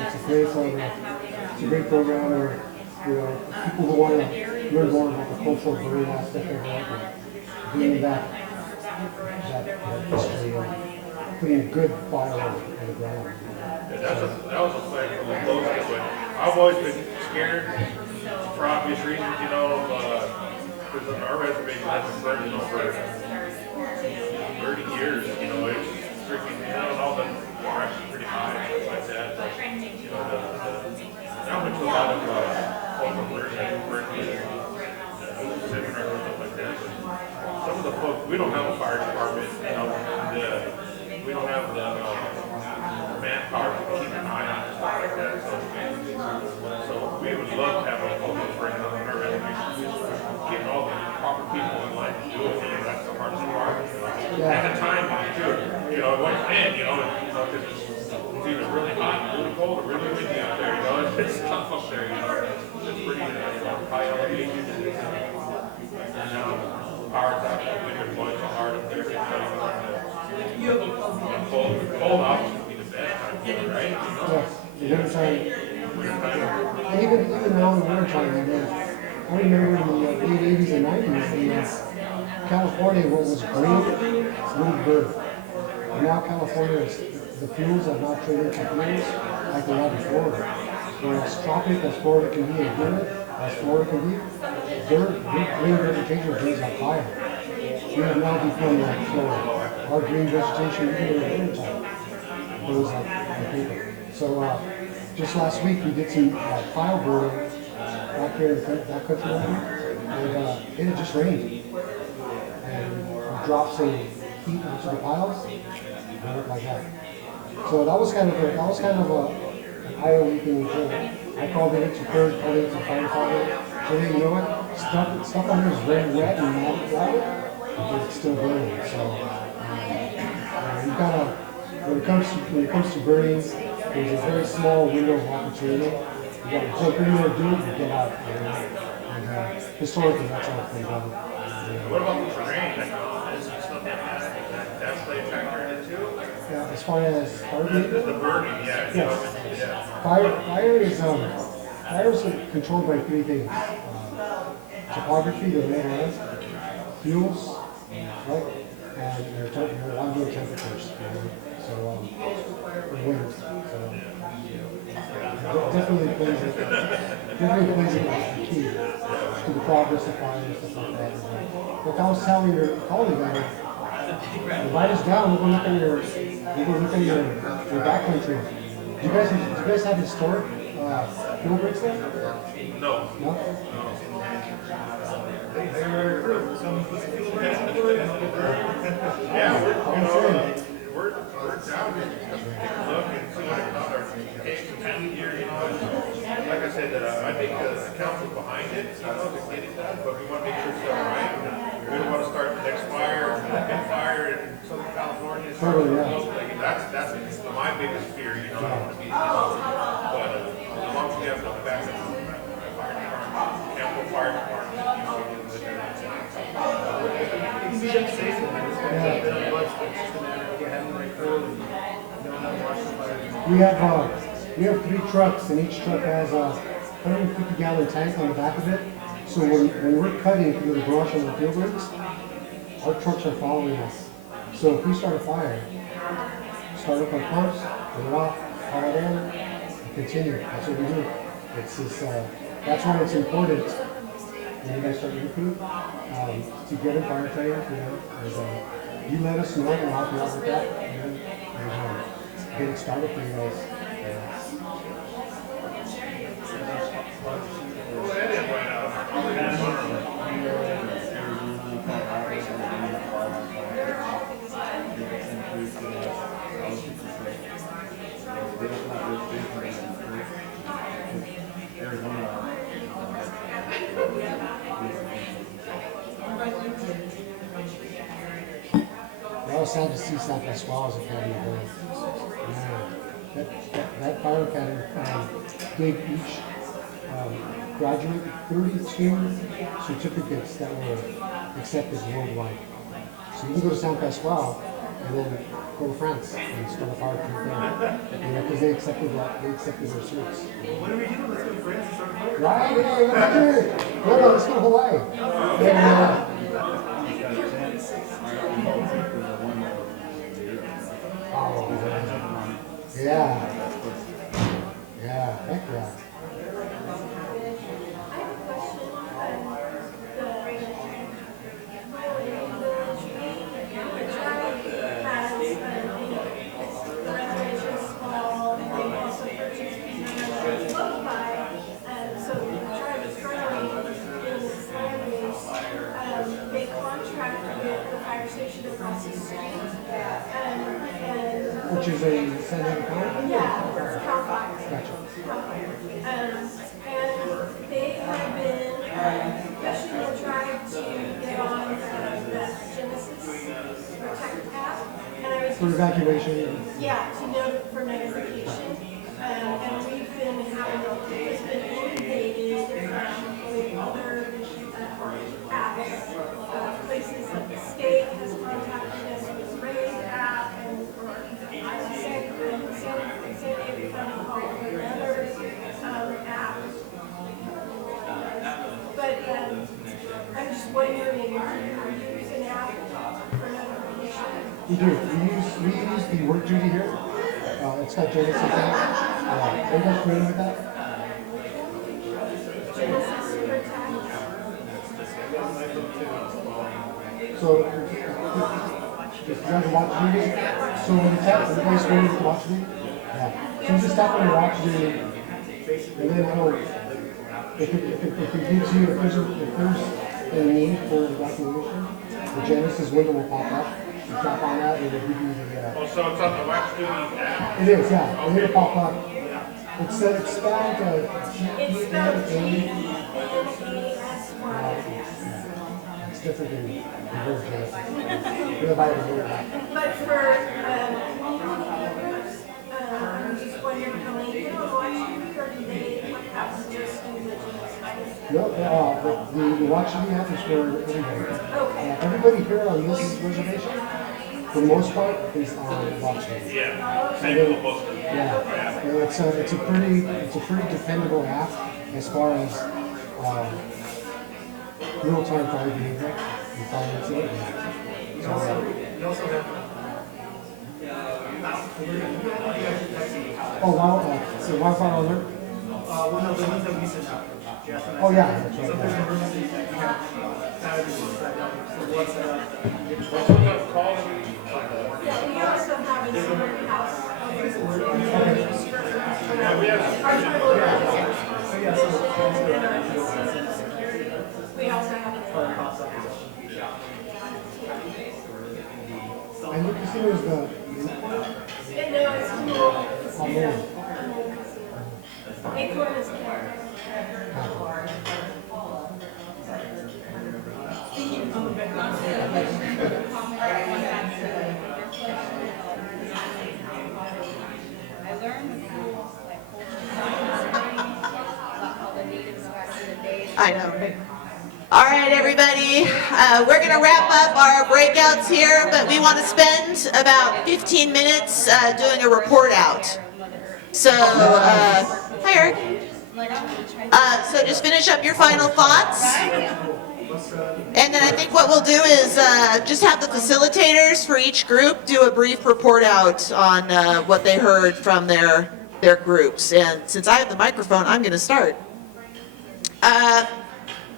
It's a great program. It's a great program where people who want to learn more about the cultural burning aspect of it, and bringing back that history of putting good fire on the ground. That was a thing from the closest, but I've always been scared for obvious reasons, because our reservation has been burning over 30 years, freaking, you know, and all the prices pretty high and stuff like that. But, you know, I went to a lot of local birthdays, seminars and stuff like that. But some of the folks, we don't have a fire department, you know, we don't have the manpower to keep an eye on it and stuff like that. So we would love to have a local bring on our reservation, getting all the proper people in line to do it. You know, that's the hardest part. You know. And the time too. You know, once in, you know, because it's either really hot, really cold, or really windy out there. You know, it's tough up there. You know, it's pretty high elevation. And now power's out there. Winter blowing so hard up there. Cold hours would be the best time to do it, right? You know? Yes, the winter time. And even now in the winter time, I remember in the late 80s and 90s, California, what was green, wouldn't burn. And now California, the fuels have not traded to fuels like they have in Florida. So as tropic as Florida can be, and good as Florida can be, their green vegetation burns like fire. We have now become like Florida. Our green vegetation, even in the winter time, burns like paper. So just last week we did some file burning back here in that country and it had just rained. And we dropped some heat into the piles and it looked like that. So that was kind of an eye-opening thing. I called it to Kurt, called it to firefighter. So hey, you know what? Stuff on here is very wet and not dry, but it's still burning. So you've got to, when it comes to burning, there's a very small window of opportunity. You got to jump in there, do it, and get out. And historically, that's how it's been done. What about the terrain? That's play a factor in it too? Yeah, as far as fire The burning, yeah. yes. Fire is controlled by three things: topography, the lay of land, fuels, right, and your outdoor temperatures. So wind. So definitely plays a key to the progress of fire and stuff like that. Like I was telling your colleague, invite us down. We'll go look at your backcountry. Do you guys have historic fuel breaks there? No. No. Yeah, we're down to look and see what it takes to be here, you know. Like I said, I think the council's behind it, you know, to get it done, but we want to make sure it's done right. We don't want to start the next fire, the big fire in Southern California. Totally, yeah. Like, that's my biggest fear, you know. I don't want to be, but as long as we have the backup, fire department, Campbell Fire Department, you know, we can look at it. You can be that safe with it. It's kind of a bit of much, but it's just a matter of having the right crew and knowing how to watch the fire. We have 3 trucks, and each truck has a 150-gallon tank on the back of it. So when we're cutting through the brush on the field breaks, our trucks are following us. So if we start a fire, start up our pumps, put it off, call it in, and continue. That's what we do. It's just, that's why it's important when you guys start your crew to get in fire training. You know, and, you let us know, and we'll help you out with that. You know, and get it started for you guys. I was sad to see San Pasqual as a county burn. That fire academy gave each graduate 32 certificates that were accepted worldwide. So you can go to San Pasqual and then go to France and start a fire campaign. You know, because they accepted their certs. What are we doing? Let's go to France and start a fire. Right? Yeah, no, let's go to Hawaii. And, yeah. Yeah, heck yeah. which is a San Diego County? Yeah, Cal Fire. Gotcha. And they have been pushing the tribe to get on the Genesis Protect app. And I was For evacuation, yeah, to know for notification. And we've been having, it's been inundated with other apps, places like the state has contacted us with Raise app and, or San Diego County Hall for another, app. But, I'm just wondering, do you use an app for notification? we do. We use the work duty here. It's got Genesis in it. Are you guys familiar with that? Genesis Protect. So, if you guys watch duty, so when you tap, you guys familiar with watch duty? Yeah. So you just tap on your watch duty, and then it'll, if it gives you, if there's a need for evacuation, the Genesis window will pop up. You tap on that, and it'll give you the, Oh, so it's on the Watch Duty app? it is, yeah, and it'll pop up. It's spelled, It's spelled T-E-N-A. T-E-N-A-S-Y. It's different than the word Genesis. You're about to hear that. But for, community groups, I'm just wondering, how many people watch TV, or do they have to just do the Genesis? No, the watch duty app is for everybody. Okay. Everybody here on this reservation, for the most part, is on watch duty. Yeah, same with most of them. Yeah, and it's a pretty dependable app as far as real-time fire behavior and fire incident. So, You also have, so wildfire alert. well, no, the ones that we sent out. Jasmine. Oh yeah, that's So if right. there's an emergency, you have Saturdays and Sundays. So what's What's the call? Yeah, we also have a summer house. Yeah, we have. Our tribal mission and our season security. We also have it. And the casino is the And no, it's cool. oh, man. Acorn is there. I learned the cool, like, cultural science about how the natives back in the day. I know. All right, everybody, we're going to wrap up our breakouts here, but we want to spend about 15 minutes doing a report out. So, hi, Eric. So just finish up your final thoughts. And then I think what we'll do is just have the facilitators for each group do a brief report out on what they heard from their groups. And since I have the microphone, I'm going to start.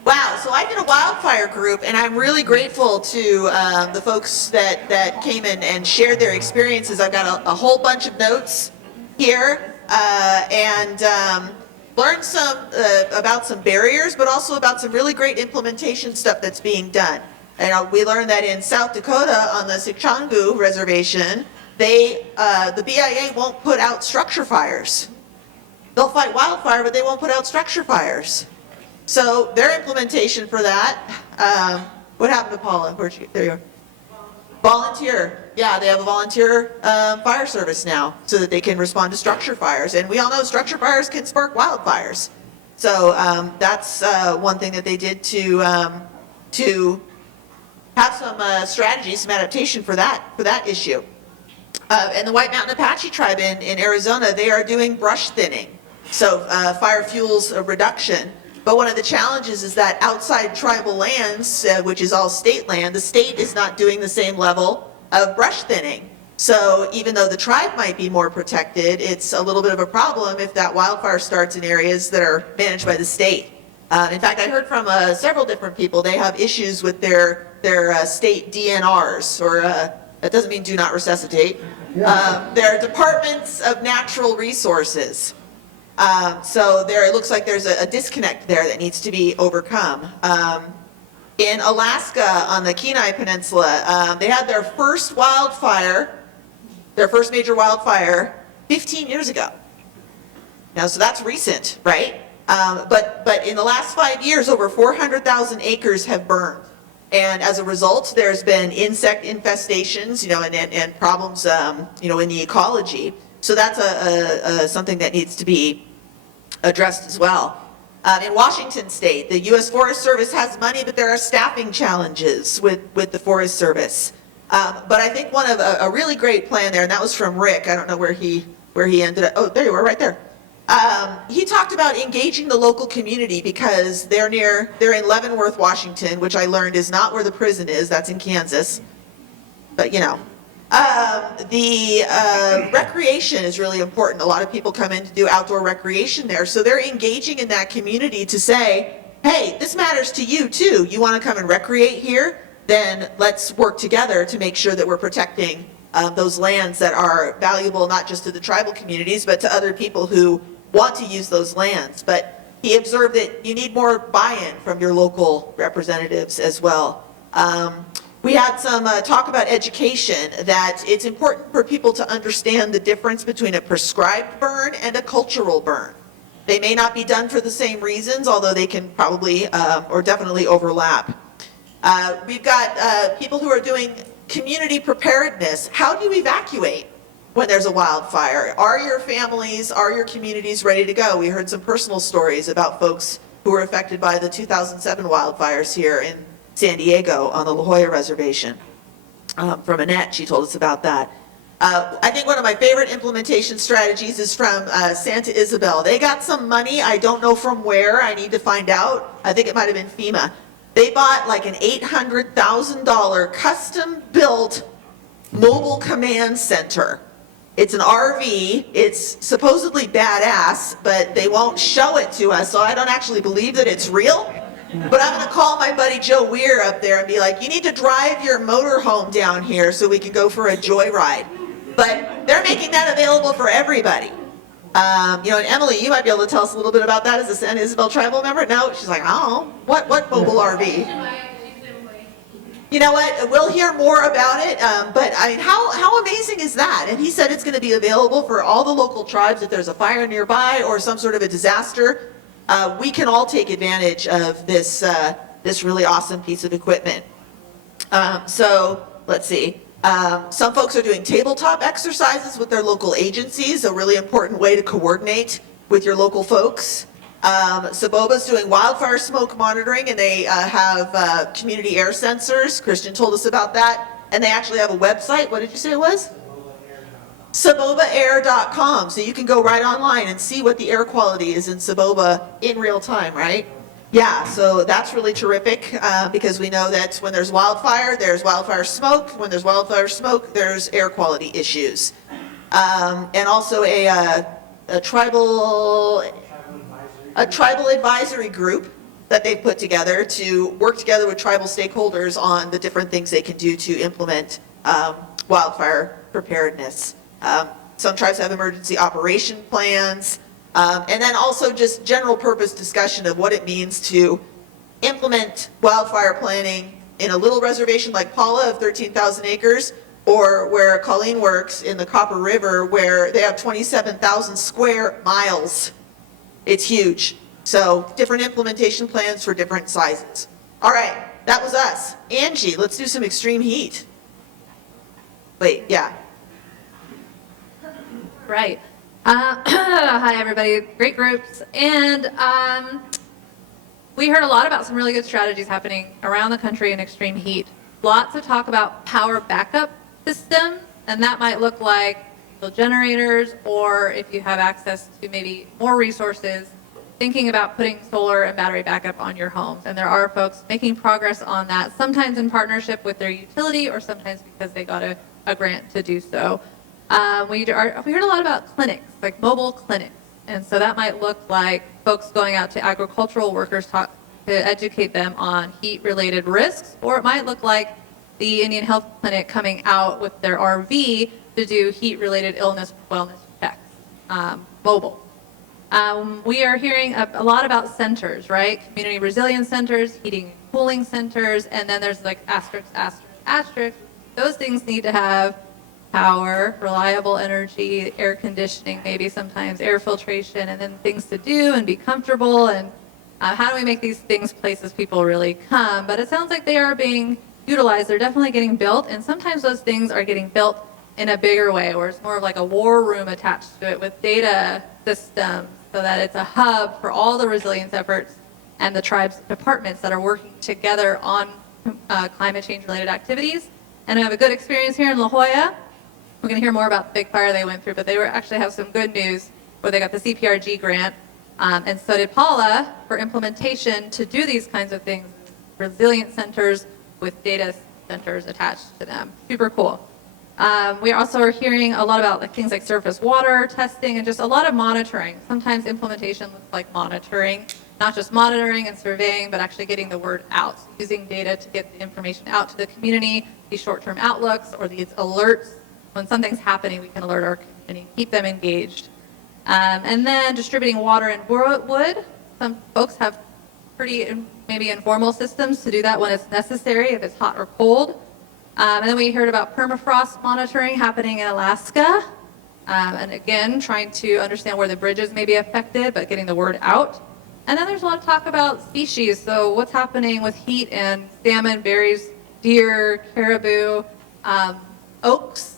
Wow, so I did a wildfire group, and I'm really grateful to the folks that came in and shared their experiences. I've got a whole bunch of notes here, and learned some about some barriers, but also about some really great implementation stuff that's being done. And we learned that in South Dakota on the Sikshangu Reservation, the BIA won't put out structure fires. They'll fight wildfire, but they won't put out structure fires. So their implementation for that, what happened to Paula? There you are. Volunteer. Yeah, they have a volunteer fire service now so that they can respond to structure fires. And we all know structure fires can spark wildfires. So that's one thing that they did to have some strategies, some adaptation for that issue. And the White Mountain Apache tribe in Arizona, they are doing brush thinning. So fire fuels reduction. But one of the challenges is that outside tribal lands, which is all state land, the state is not doing the same level of brush thinning. So even though the tribe might be more protected, it's a little bit of a problem if that wildfire starts in areas that are managed by the state. In fact, I heard from several different people, they have issues with their state DNRs, or that doesn't mean do not resuscitate. Their departments of natural resources. So it looks like there's a disconnect there that needs to be overcome. In Alaska, on the Kenai Peninsula, they had their first wildfire their first major wildfire 15 years ago. Now, so that's recent, right? But in the last 5 years, over 400,000 acres have burned. And as a result, there's been insect infestations, and problems, in the ecology. So that's something that needs to be addressed as well. In Washington State, the U.S. Forest Service has money, but there are staffing challenges with the Forest Service. But I think one of a really great plan there, and that was from Rick. I don't know where he ended up. Oh, there you were, right there. He talked about engaging the local community because they're in Leavenworth, Washington, which I learned is not where the prison is. That's in Kansas. But the recreation is really important. A lot of people come in to do outdoor recreation there. So they're engaging in that community to say, hey, this matters to you too. You want to come and recreate here? Then let's work together to make sure that we're protecting those lands that are valuable not just to the tribal communities, but to other people who want to use those lands. But he observed that you need more buy-in from your local representatives as well. We had some talk about education, that it's important for people to understand the difference between a prescribed burn and a cultural burn. They may not be done for the same reasons, although they can probably or definitely overlap. We've got people who are doing community preparedness. How do you evacuate when there's a wildfire? Are your families, are your communities ready to go? We heard some personal stories about folks who were affected by the 2007 wildfires here in San Diego on the La Jolla Reservation. From Annette, she told us about that. I think one of my favorite implementation strategies is from Santa Isabel. They got some money, I don't know from where, I need to find out. I think it might have been FEMA. They bought like an $800,000 custom-built mobile command center. It's an RV, it's supposedly badass, but they won't show it to us, so I don't actually believe that it's real. But I'm gonna call my buddy Joe Weir up there and be like, you need to drive your motorhome down here so we can go for a joyride. But they're making that available for everybody. And Emily, you might be able to tell us a little bit about that as a San Isabel tribal member. No, she's like, oh, what mobile RV? You know what, we'll hear more about it, but I mean, how amazing is that? And he said it's gonna be available for all the local tribes if there's a fire nearby or some sort of a disaster. We can all take advantage of this really awesome piece of equipment. So let's see. Some folks are doing tabletop exercises with their local agencies, a really important way to coordinate with your local folks. Saboba's doing wildfire smoke monitoring, and they have community air sensors. Christian told us about that. And they actually have a website. What did you say it was? SabobaAir.com. So you can go right online and see what the air quality is in Saboba in real time, right? Yeah, so that's really terrific because we know that when there's wildfire smoke. When there's wildfire smoke, there's air quality issues. And also a tribal advisory group that they've put together to work together with tribal stakeholders on the different things they can do to implement wildfire preparedness. Some tribes have emergency operation plans, and then also just general purpose discussion of what it means to implement wildfire planning in a little reservation like Paula of 13,000 acres, or where Colleen works in the Copper River, where they have 27,000 square miles. It's huge. So different implementation plans for different sizes. All right, that was us. Angie, let's do some extreme heat. Wait, yeah. Right. Hi, everybody. Great groups. And we heard a lot about some really good strategies happening around the country in extreme heat. Lots of talk about power backup systems, and that might look like generators, or if you have access to maybe more resources, thinking about putting solar and battery backup on your homes. And there are folks making progress on that, sometimes in partnership with their utility, or sometimes because they got a grant to do so. We heard a lot about clinics, like mobile clinics. And so that might look like folks going out to agricultural workers to educate them on heat-related risks, or it might look like the Indian Health Clinic coming out with their RV to do heat-related illness wellness checks, mobile. We are hearing a lot about centers, right? Community resilience centers, heating and cooling centers, and then there's like asterisk. Those things need to have power, reliable energy, air conditioning, maybe sometimes air filtration, and then things to do and be comfortable, and how do we make these things places people really come? But it sounds like they are being utilized. They're definitely getting built, and sometimes those things are getting built in a bigger way, where it's more of like a war room attached to it with data systems, so that it's a hub for all the resilience efforts and the tribe's departments that are working together on climate change related activities. And I have a good experience here in La Jolla. We're going to hear more about the big fire they went through, but they were actually have some good news where they got the CPRG grant, and so did Paula, for implementation to do these kinds of things, resilient centers with data centers attached to them. Super cool. We also are hearing a lot about things like surface water testing and just a lot of monitoring. Sometimes implementation looks like monitoring, not just monitoring and surveying, but actually getting the word out, using data to get the information out to the community, these short-term outlooks or these alerts. When something's happening, we can alert our community, keep them engaged. And then distributing water and wood. Some folks have pretty maybe informal systems to do that when it's necessary, if it's hot or cold. And then we heard about permafrost monitoring happening in Alaska. And again, trying to understand where the bridges may be affected, but getting the word out. And then there's a lot of talk about species. So what's happening with heat and salmon, berries, deer, caribou, oaks.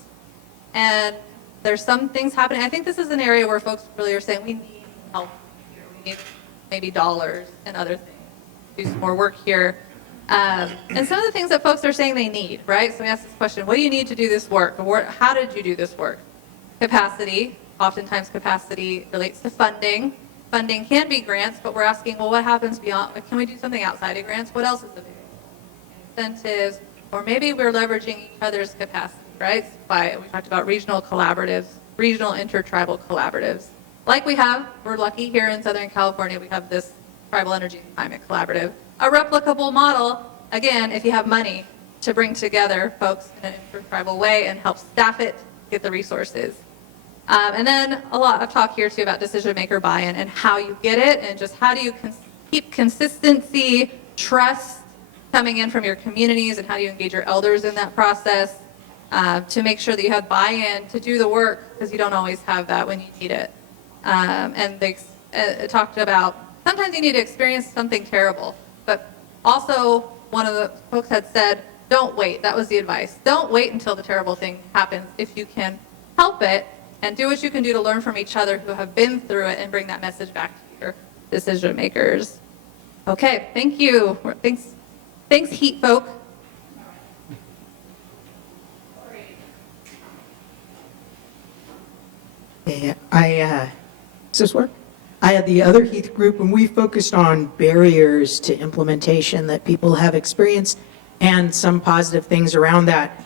And there's some things happening. I think this is an area where folks really are saying we need help here. We need maybe dollars and other things. Do some more work here. And some of the things that folks are saying they need, right? So we ask this question, what do you need to do this work? Or how did you do this work? Capacity. Oftentimes capacity relates to funding. Funding can be grants, but we're asking, well, what happens beyond? Can we do something outside of grants? What else is available? Incentives, or maybe we're leveraging each other's capacity, right? We talked about regional collaboratives, regional intertribal collaboratives. Like we're lucky here in Southern California, we have this Tribal Energy and Climate Collaborative. A replicable model, again, if you have money to bring together folks in an intertribal way and help staff it, get the resources. And then a lot of talk here too about decision maker buy-in and how you get it, and just how do you keep consistency, trust coming in from your communities, and how do you engage your elders in that process to make sure that you have buy-in to do the work, because you don't always have that when you need it. And they talked about sometimes you need to experience something terrible, but also one of the folks had said, don't wait. That was the advice. Don't wait until the terrible thing happens if you can help it, and do what you can do to learn from each other who have been through it and bring that message back to your decision makers. Okay, thank you. Thanks, heat folk. Does this work? I had the other Heath group, and we focused on barriers to implementation that people have experienced and some positive things around that.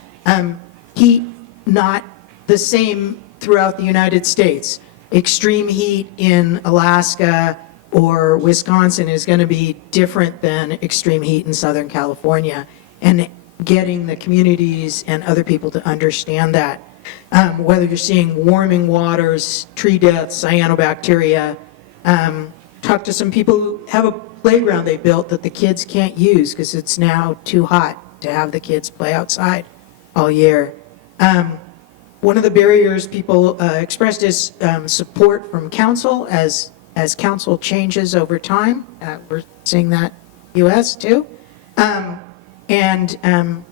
Heat, not the same throughout the United States. Extreme heat in Alaska or Wisconsin is going to be different than extreme heat in Southern California, and getting the communities and other people to understand that. Whether you're seeing warming waters, tree deaths, cyanobacteria. Talk to some people who have a playground they built that the kids can't use because it's now too hot to have the kids play outside all year. One of the barriers people expressed is support from council as council changes over time. We're seeing that U.S. too. And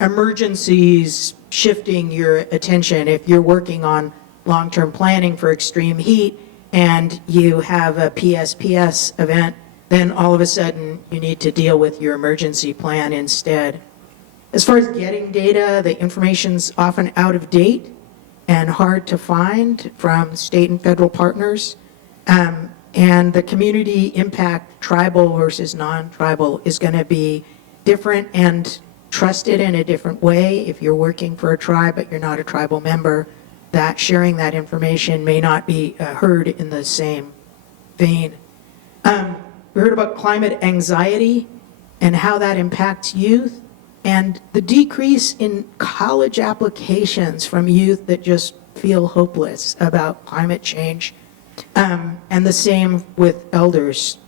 emergencies shifting your attention. If you're working on long-term planning for extreme heat and you have a PSPS event, then all of a sudden you need to deal with your emergency plan instead. As far as getting data, the information's often out of date and hard to find from state and federal partners. And the community impact, tribal versus non-tribal, is going to be different and trusted in a different way. If you're working for a tribe but you're not a tribal member, that sharing that information may not be heard in the same vein. We heard about climate anxiety and how that impacts youth, and the decrease in college applications from youth that just feel hopeless about climate change. And the same with elders.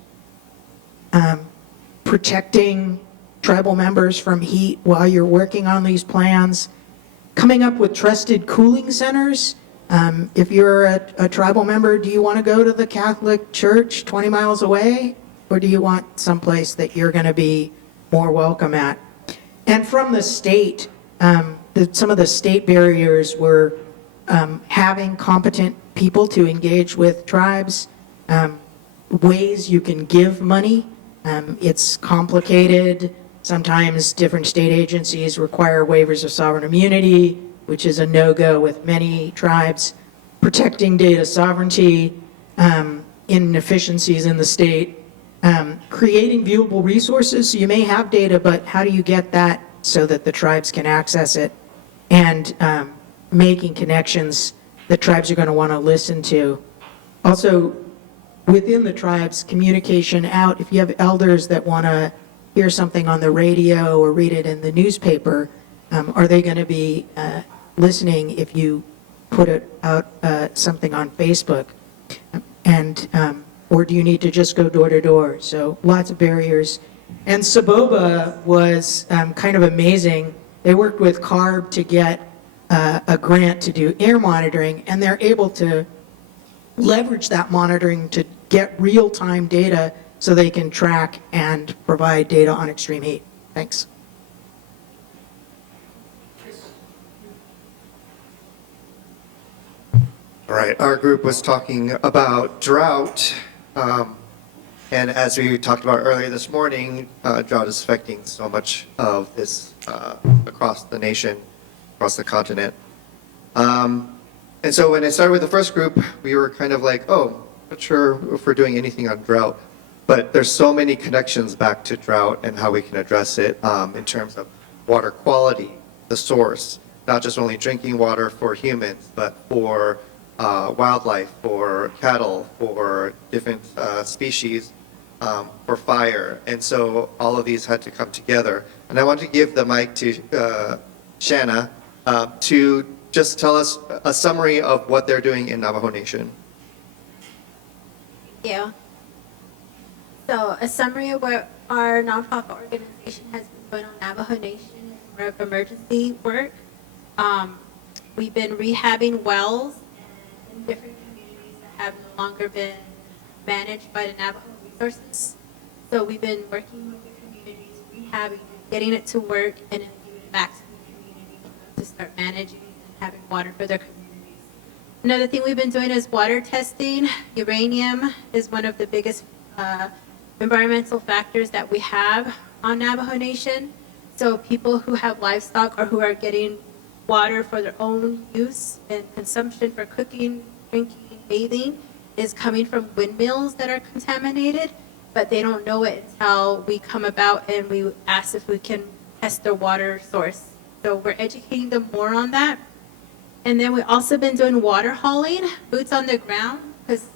Protecting tribal members from heat while you're working on these plans, coming up with trusted cooling centers. If you're a tribal member, do you want to go to the Catholic Church 20 miles away? Or do you want someplace that you're going to be more welcome at? And from the state, some of the state barriers were having competent people to engage with tribes, ways you can give money. It's complicated. Sometimes different state agencies require waivers of sovereign immunity, which is a no-go with many tribes. Protecting data sovereignty, inefficiencies in the state, creating viewable resources. So you may have data, but how do you get that so that the tribes can access it? And making connections that tribes are going to want to listen to. Also, within the tribes, communication out. If you have elders that want to hear something on the radio or read it in the newspaper, are they going to be listening if you put it out something on Facebook? And or do you need to just go door to door? So lots of barriers. And Saboba was kind of amazing. They worked with CARB to get a grant to do air monitoring, and they're able to leverage that monitoring to get real-time data so they can track and provide data on extreme heat. Thanks. All right, our group was talking about drought, and as we talked about earlier this morning, drought is affecting so much of this across the nation, across the continent. And so when I started with the first group, we were kind of like, oh, not sure if we're doing anything on drought, but there's so many connections back to drought and how we can address it in terms of water quality, the source, not just only drinking water for humans, but for wildlife, for cattle, for different species, for fire. And so all of these had to come together. And I want to give the mic to Shanna to just tell us a summary of what they're doing in Navajo Nation. Thank you. So a summary of what our nonprofit organization has been doing on Navajo Nation is more of emergency work. We've been rehabbing wells in different communities that have no longer been managed by the Navajo Resources. So we've been working with the communities, rehabbing, getting it to work, and then giving it back to the community to start managing and having water for their communities. Another thing we've been doing is water testing. Uranium is one of the biggest environmental factors that we have on Navajo Nation. So people who have livestock or who are getting water for their own use and consumption for cooking, drinking, bathing is coming from windmills that are contaminated, but they don't know it until we come about and we ask if we can test their water source. So we're educating them more on that. And then we've also been doing water hauling, boots on the ground, because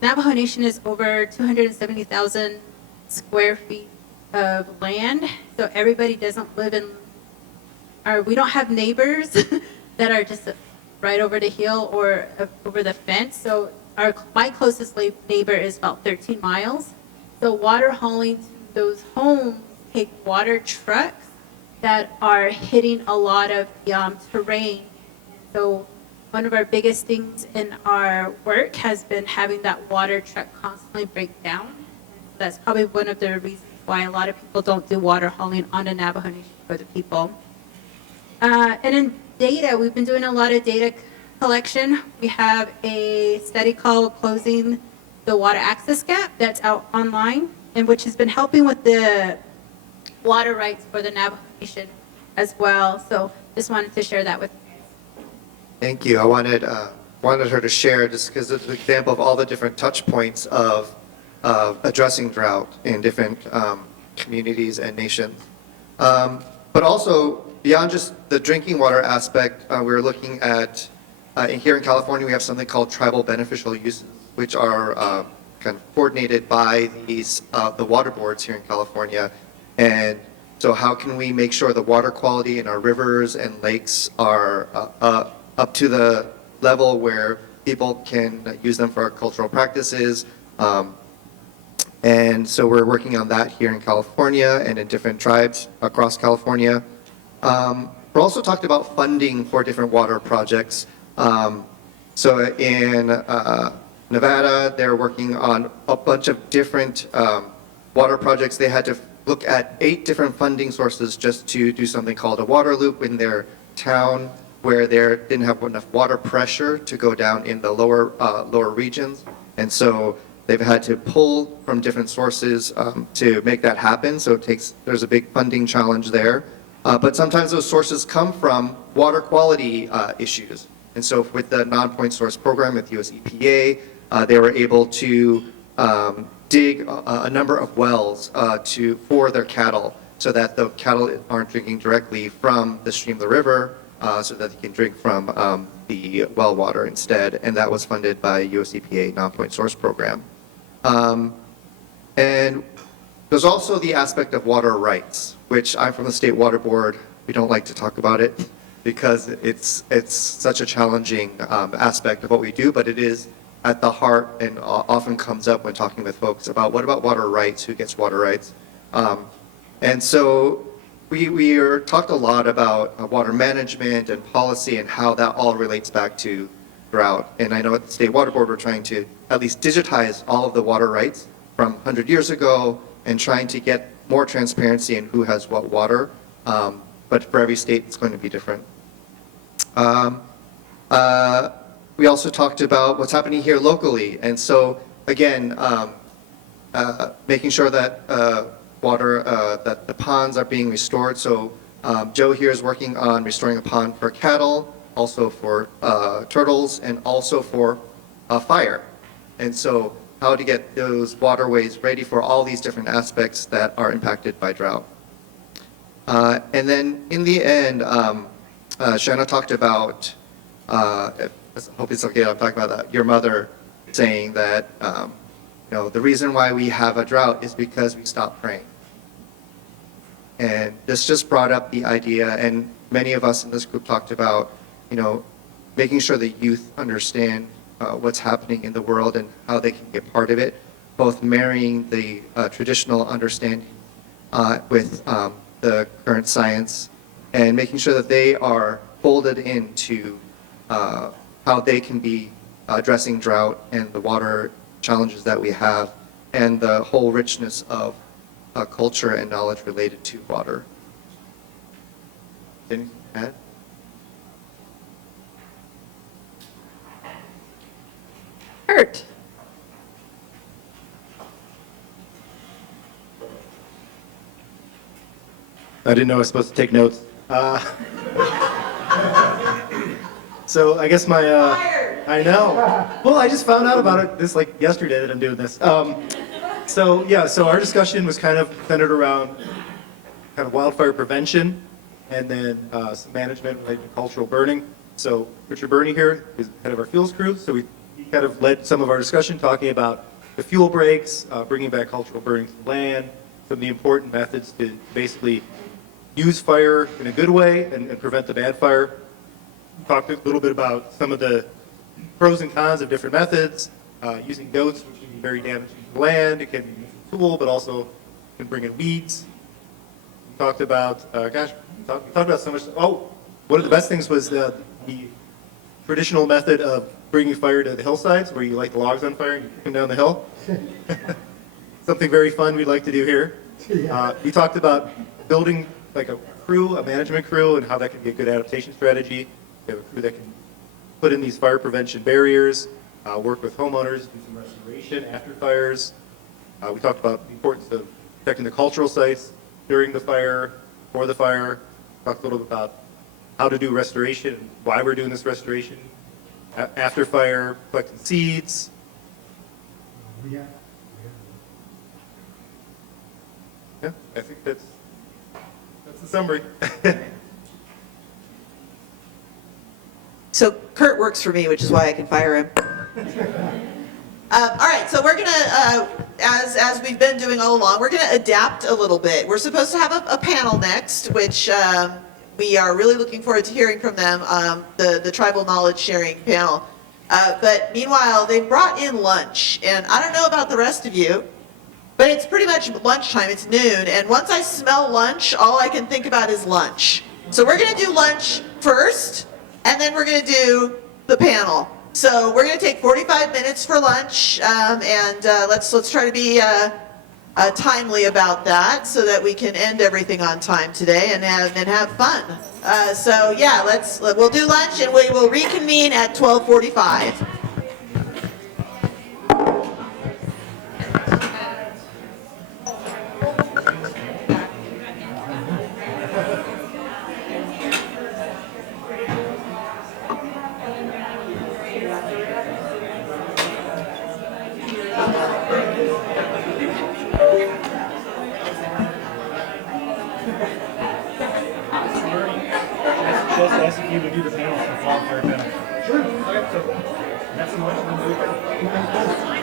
Navajo Nation is over 270,000 square feet of land. So everybody doesn't live in, or we don't have neighbors that are just right over the hill or over the fence. So my closest neighbor is about 13 miles. So water hauling to those homes take water trucks that are hitting a lot of terrain. So one of our biggest things in our work has been having that water truck constantly break down. That's probably one of the reasons why a lot of people don't do water hauling on the Navajo Nation for the people. And in data, we've been doing a lot of data collection. We have a study called Closing the Water Access Gap that's out online, and which has been helping with the water rights for the Navajo Nation as well. So just wanted to share that with you. Thank you. I wanted her to share just because it's an example of all the different touch points of addressing drought in different communities and nations. But also, beyond just the drinking water aspect, we're looking at, here in California, we have something called tribal beneficial uses, which are kind of coordinated by these, the water boards here in California. And so how can we make sure the water quality in our rivers and lakes are up to the level where people can use them for our cultural practices. And so we're working on that here in California and in different tribes across California. We're also talked about funding for different water projects. So in Nevada, they're working on a bunch of different water projects. They had to look at 8 different funding sources just to do something called a water loop in their town where they didn't have enough water pressure to go down in the lower regions. And so they've had to pull from different sources to make that happen. So there's a big funding challenge there. But sometimes those sources come from water quality issues. And so with the non-point source program with US EPA, they were able to dig a number of wells for their cattle so that the cattle aren't drinking directly from the stream, the river, so that they can drink from the well water instead. And that was funded by US EPA non-point source program. And there's also the aspect of water rights, which I'm from the State Water Board. We don't like to talk about it because it's such a challenging aspect of what we do, but it is at the heart and often comes up when talking with folks about what about water rights, who gets water rights. And so we are talked a lot about water management and policy and how that all relates back to drought. And I know at the State Water Board, we're trying to at least digitize all of the water rights from 100 years ago and trying to get more transparency in who has what water. But for every state, it's going to be different. We also talked about what's happening here locally. And so, again, making sure that that the ponds are being restored. So Joe here is working on restoring a pond for cattle, also for turtles, and also for fire. And so how to get those waterways ready for all these different aspects that are impacted by drought. And then in the end, Shanna talked about, I hope it's okay, I'm talking about that, your mother saying that, the reason why we have a drought is because we stopped praying. And this just brought up the idea, and many of us in this group talked about, making sure the youth understand what's happening in the world and how they can be a part of it, both marrying the traditional understanding with the current science and making sure that they are folded into how they can be addressing drought and the water challenges that we have and the whole richness of culture and knowledge related to water. Anything to add? Kurt. I didn't know I was supposed to take notes. So I guess I know. Well, I just found out about it this yesterday that I'm doing this. So our discussion was kind of centered around kind of wildfire prevention and then some management related to cultural burning. So Richard Burney here is head of our fuels crew. So he kind of led some of our discussion talking about the fuel breaks, bringing back cultural burning to the land, some of the important methods to basically use fire in a good way and prevent the bad fire. We talked a little bit about some of the pros and cons of different methods, using goats, which can be very damaging to the land. It can be used as a tool, but also can bring in weeds. We talked about, we talked about so much. Oh, one of the best things was the traditional method of bringing fire to the hillsides, where you light the logs on fire and you kick them down the hill. Something very fun we'd like to do here. We talked about building like a crew, a management crew, and how that can be a good adaptation strategy. We have a crew that can put in these fire prevention barriers, work with homeowners, do some restoration after fires. We talked about the importance of protecting the cultural sites during the fire, before the fire. Talked a little bit about how to do restoration, why we're doing this restoration. After fire, collecting seeds. Yeah, I think that's the summary. So Kurt works for me, which is why I can fire him. All right, so we're gonna, as we've been doing all along, we're gonna adapt a little bit. We're supposed to have a panel next, which we are really looking forward to hearing from them, the tribal knowledge sharing panel. But meanwhile, they brought in lunch, and I don't know about the rest of you, but it's pretty much lunchtime, it's noon, and once I smell lunch, all I can think about is lunch. So we're going to do lunch first, and then we're going to do the panel. So we're going to take 45 minutes for lunch, and let's try to be timely about that so that we can end everything on time today and have fun. So yeah, we'll do lunch and we will reconvene at 12:45. Just ask if you would do the panel for fall fire panel. Sure. Okay, so that's the motion to do it.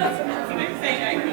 That's an exciting.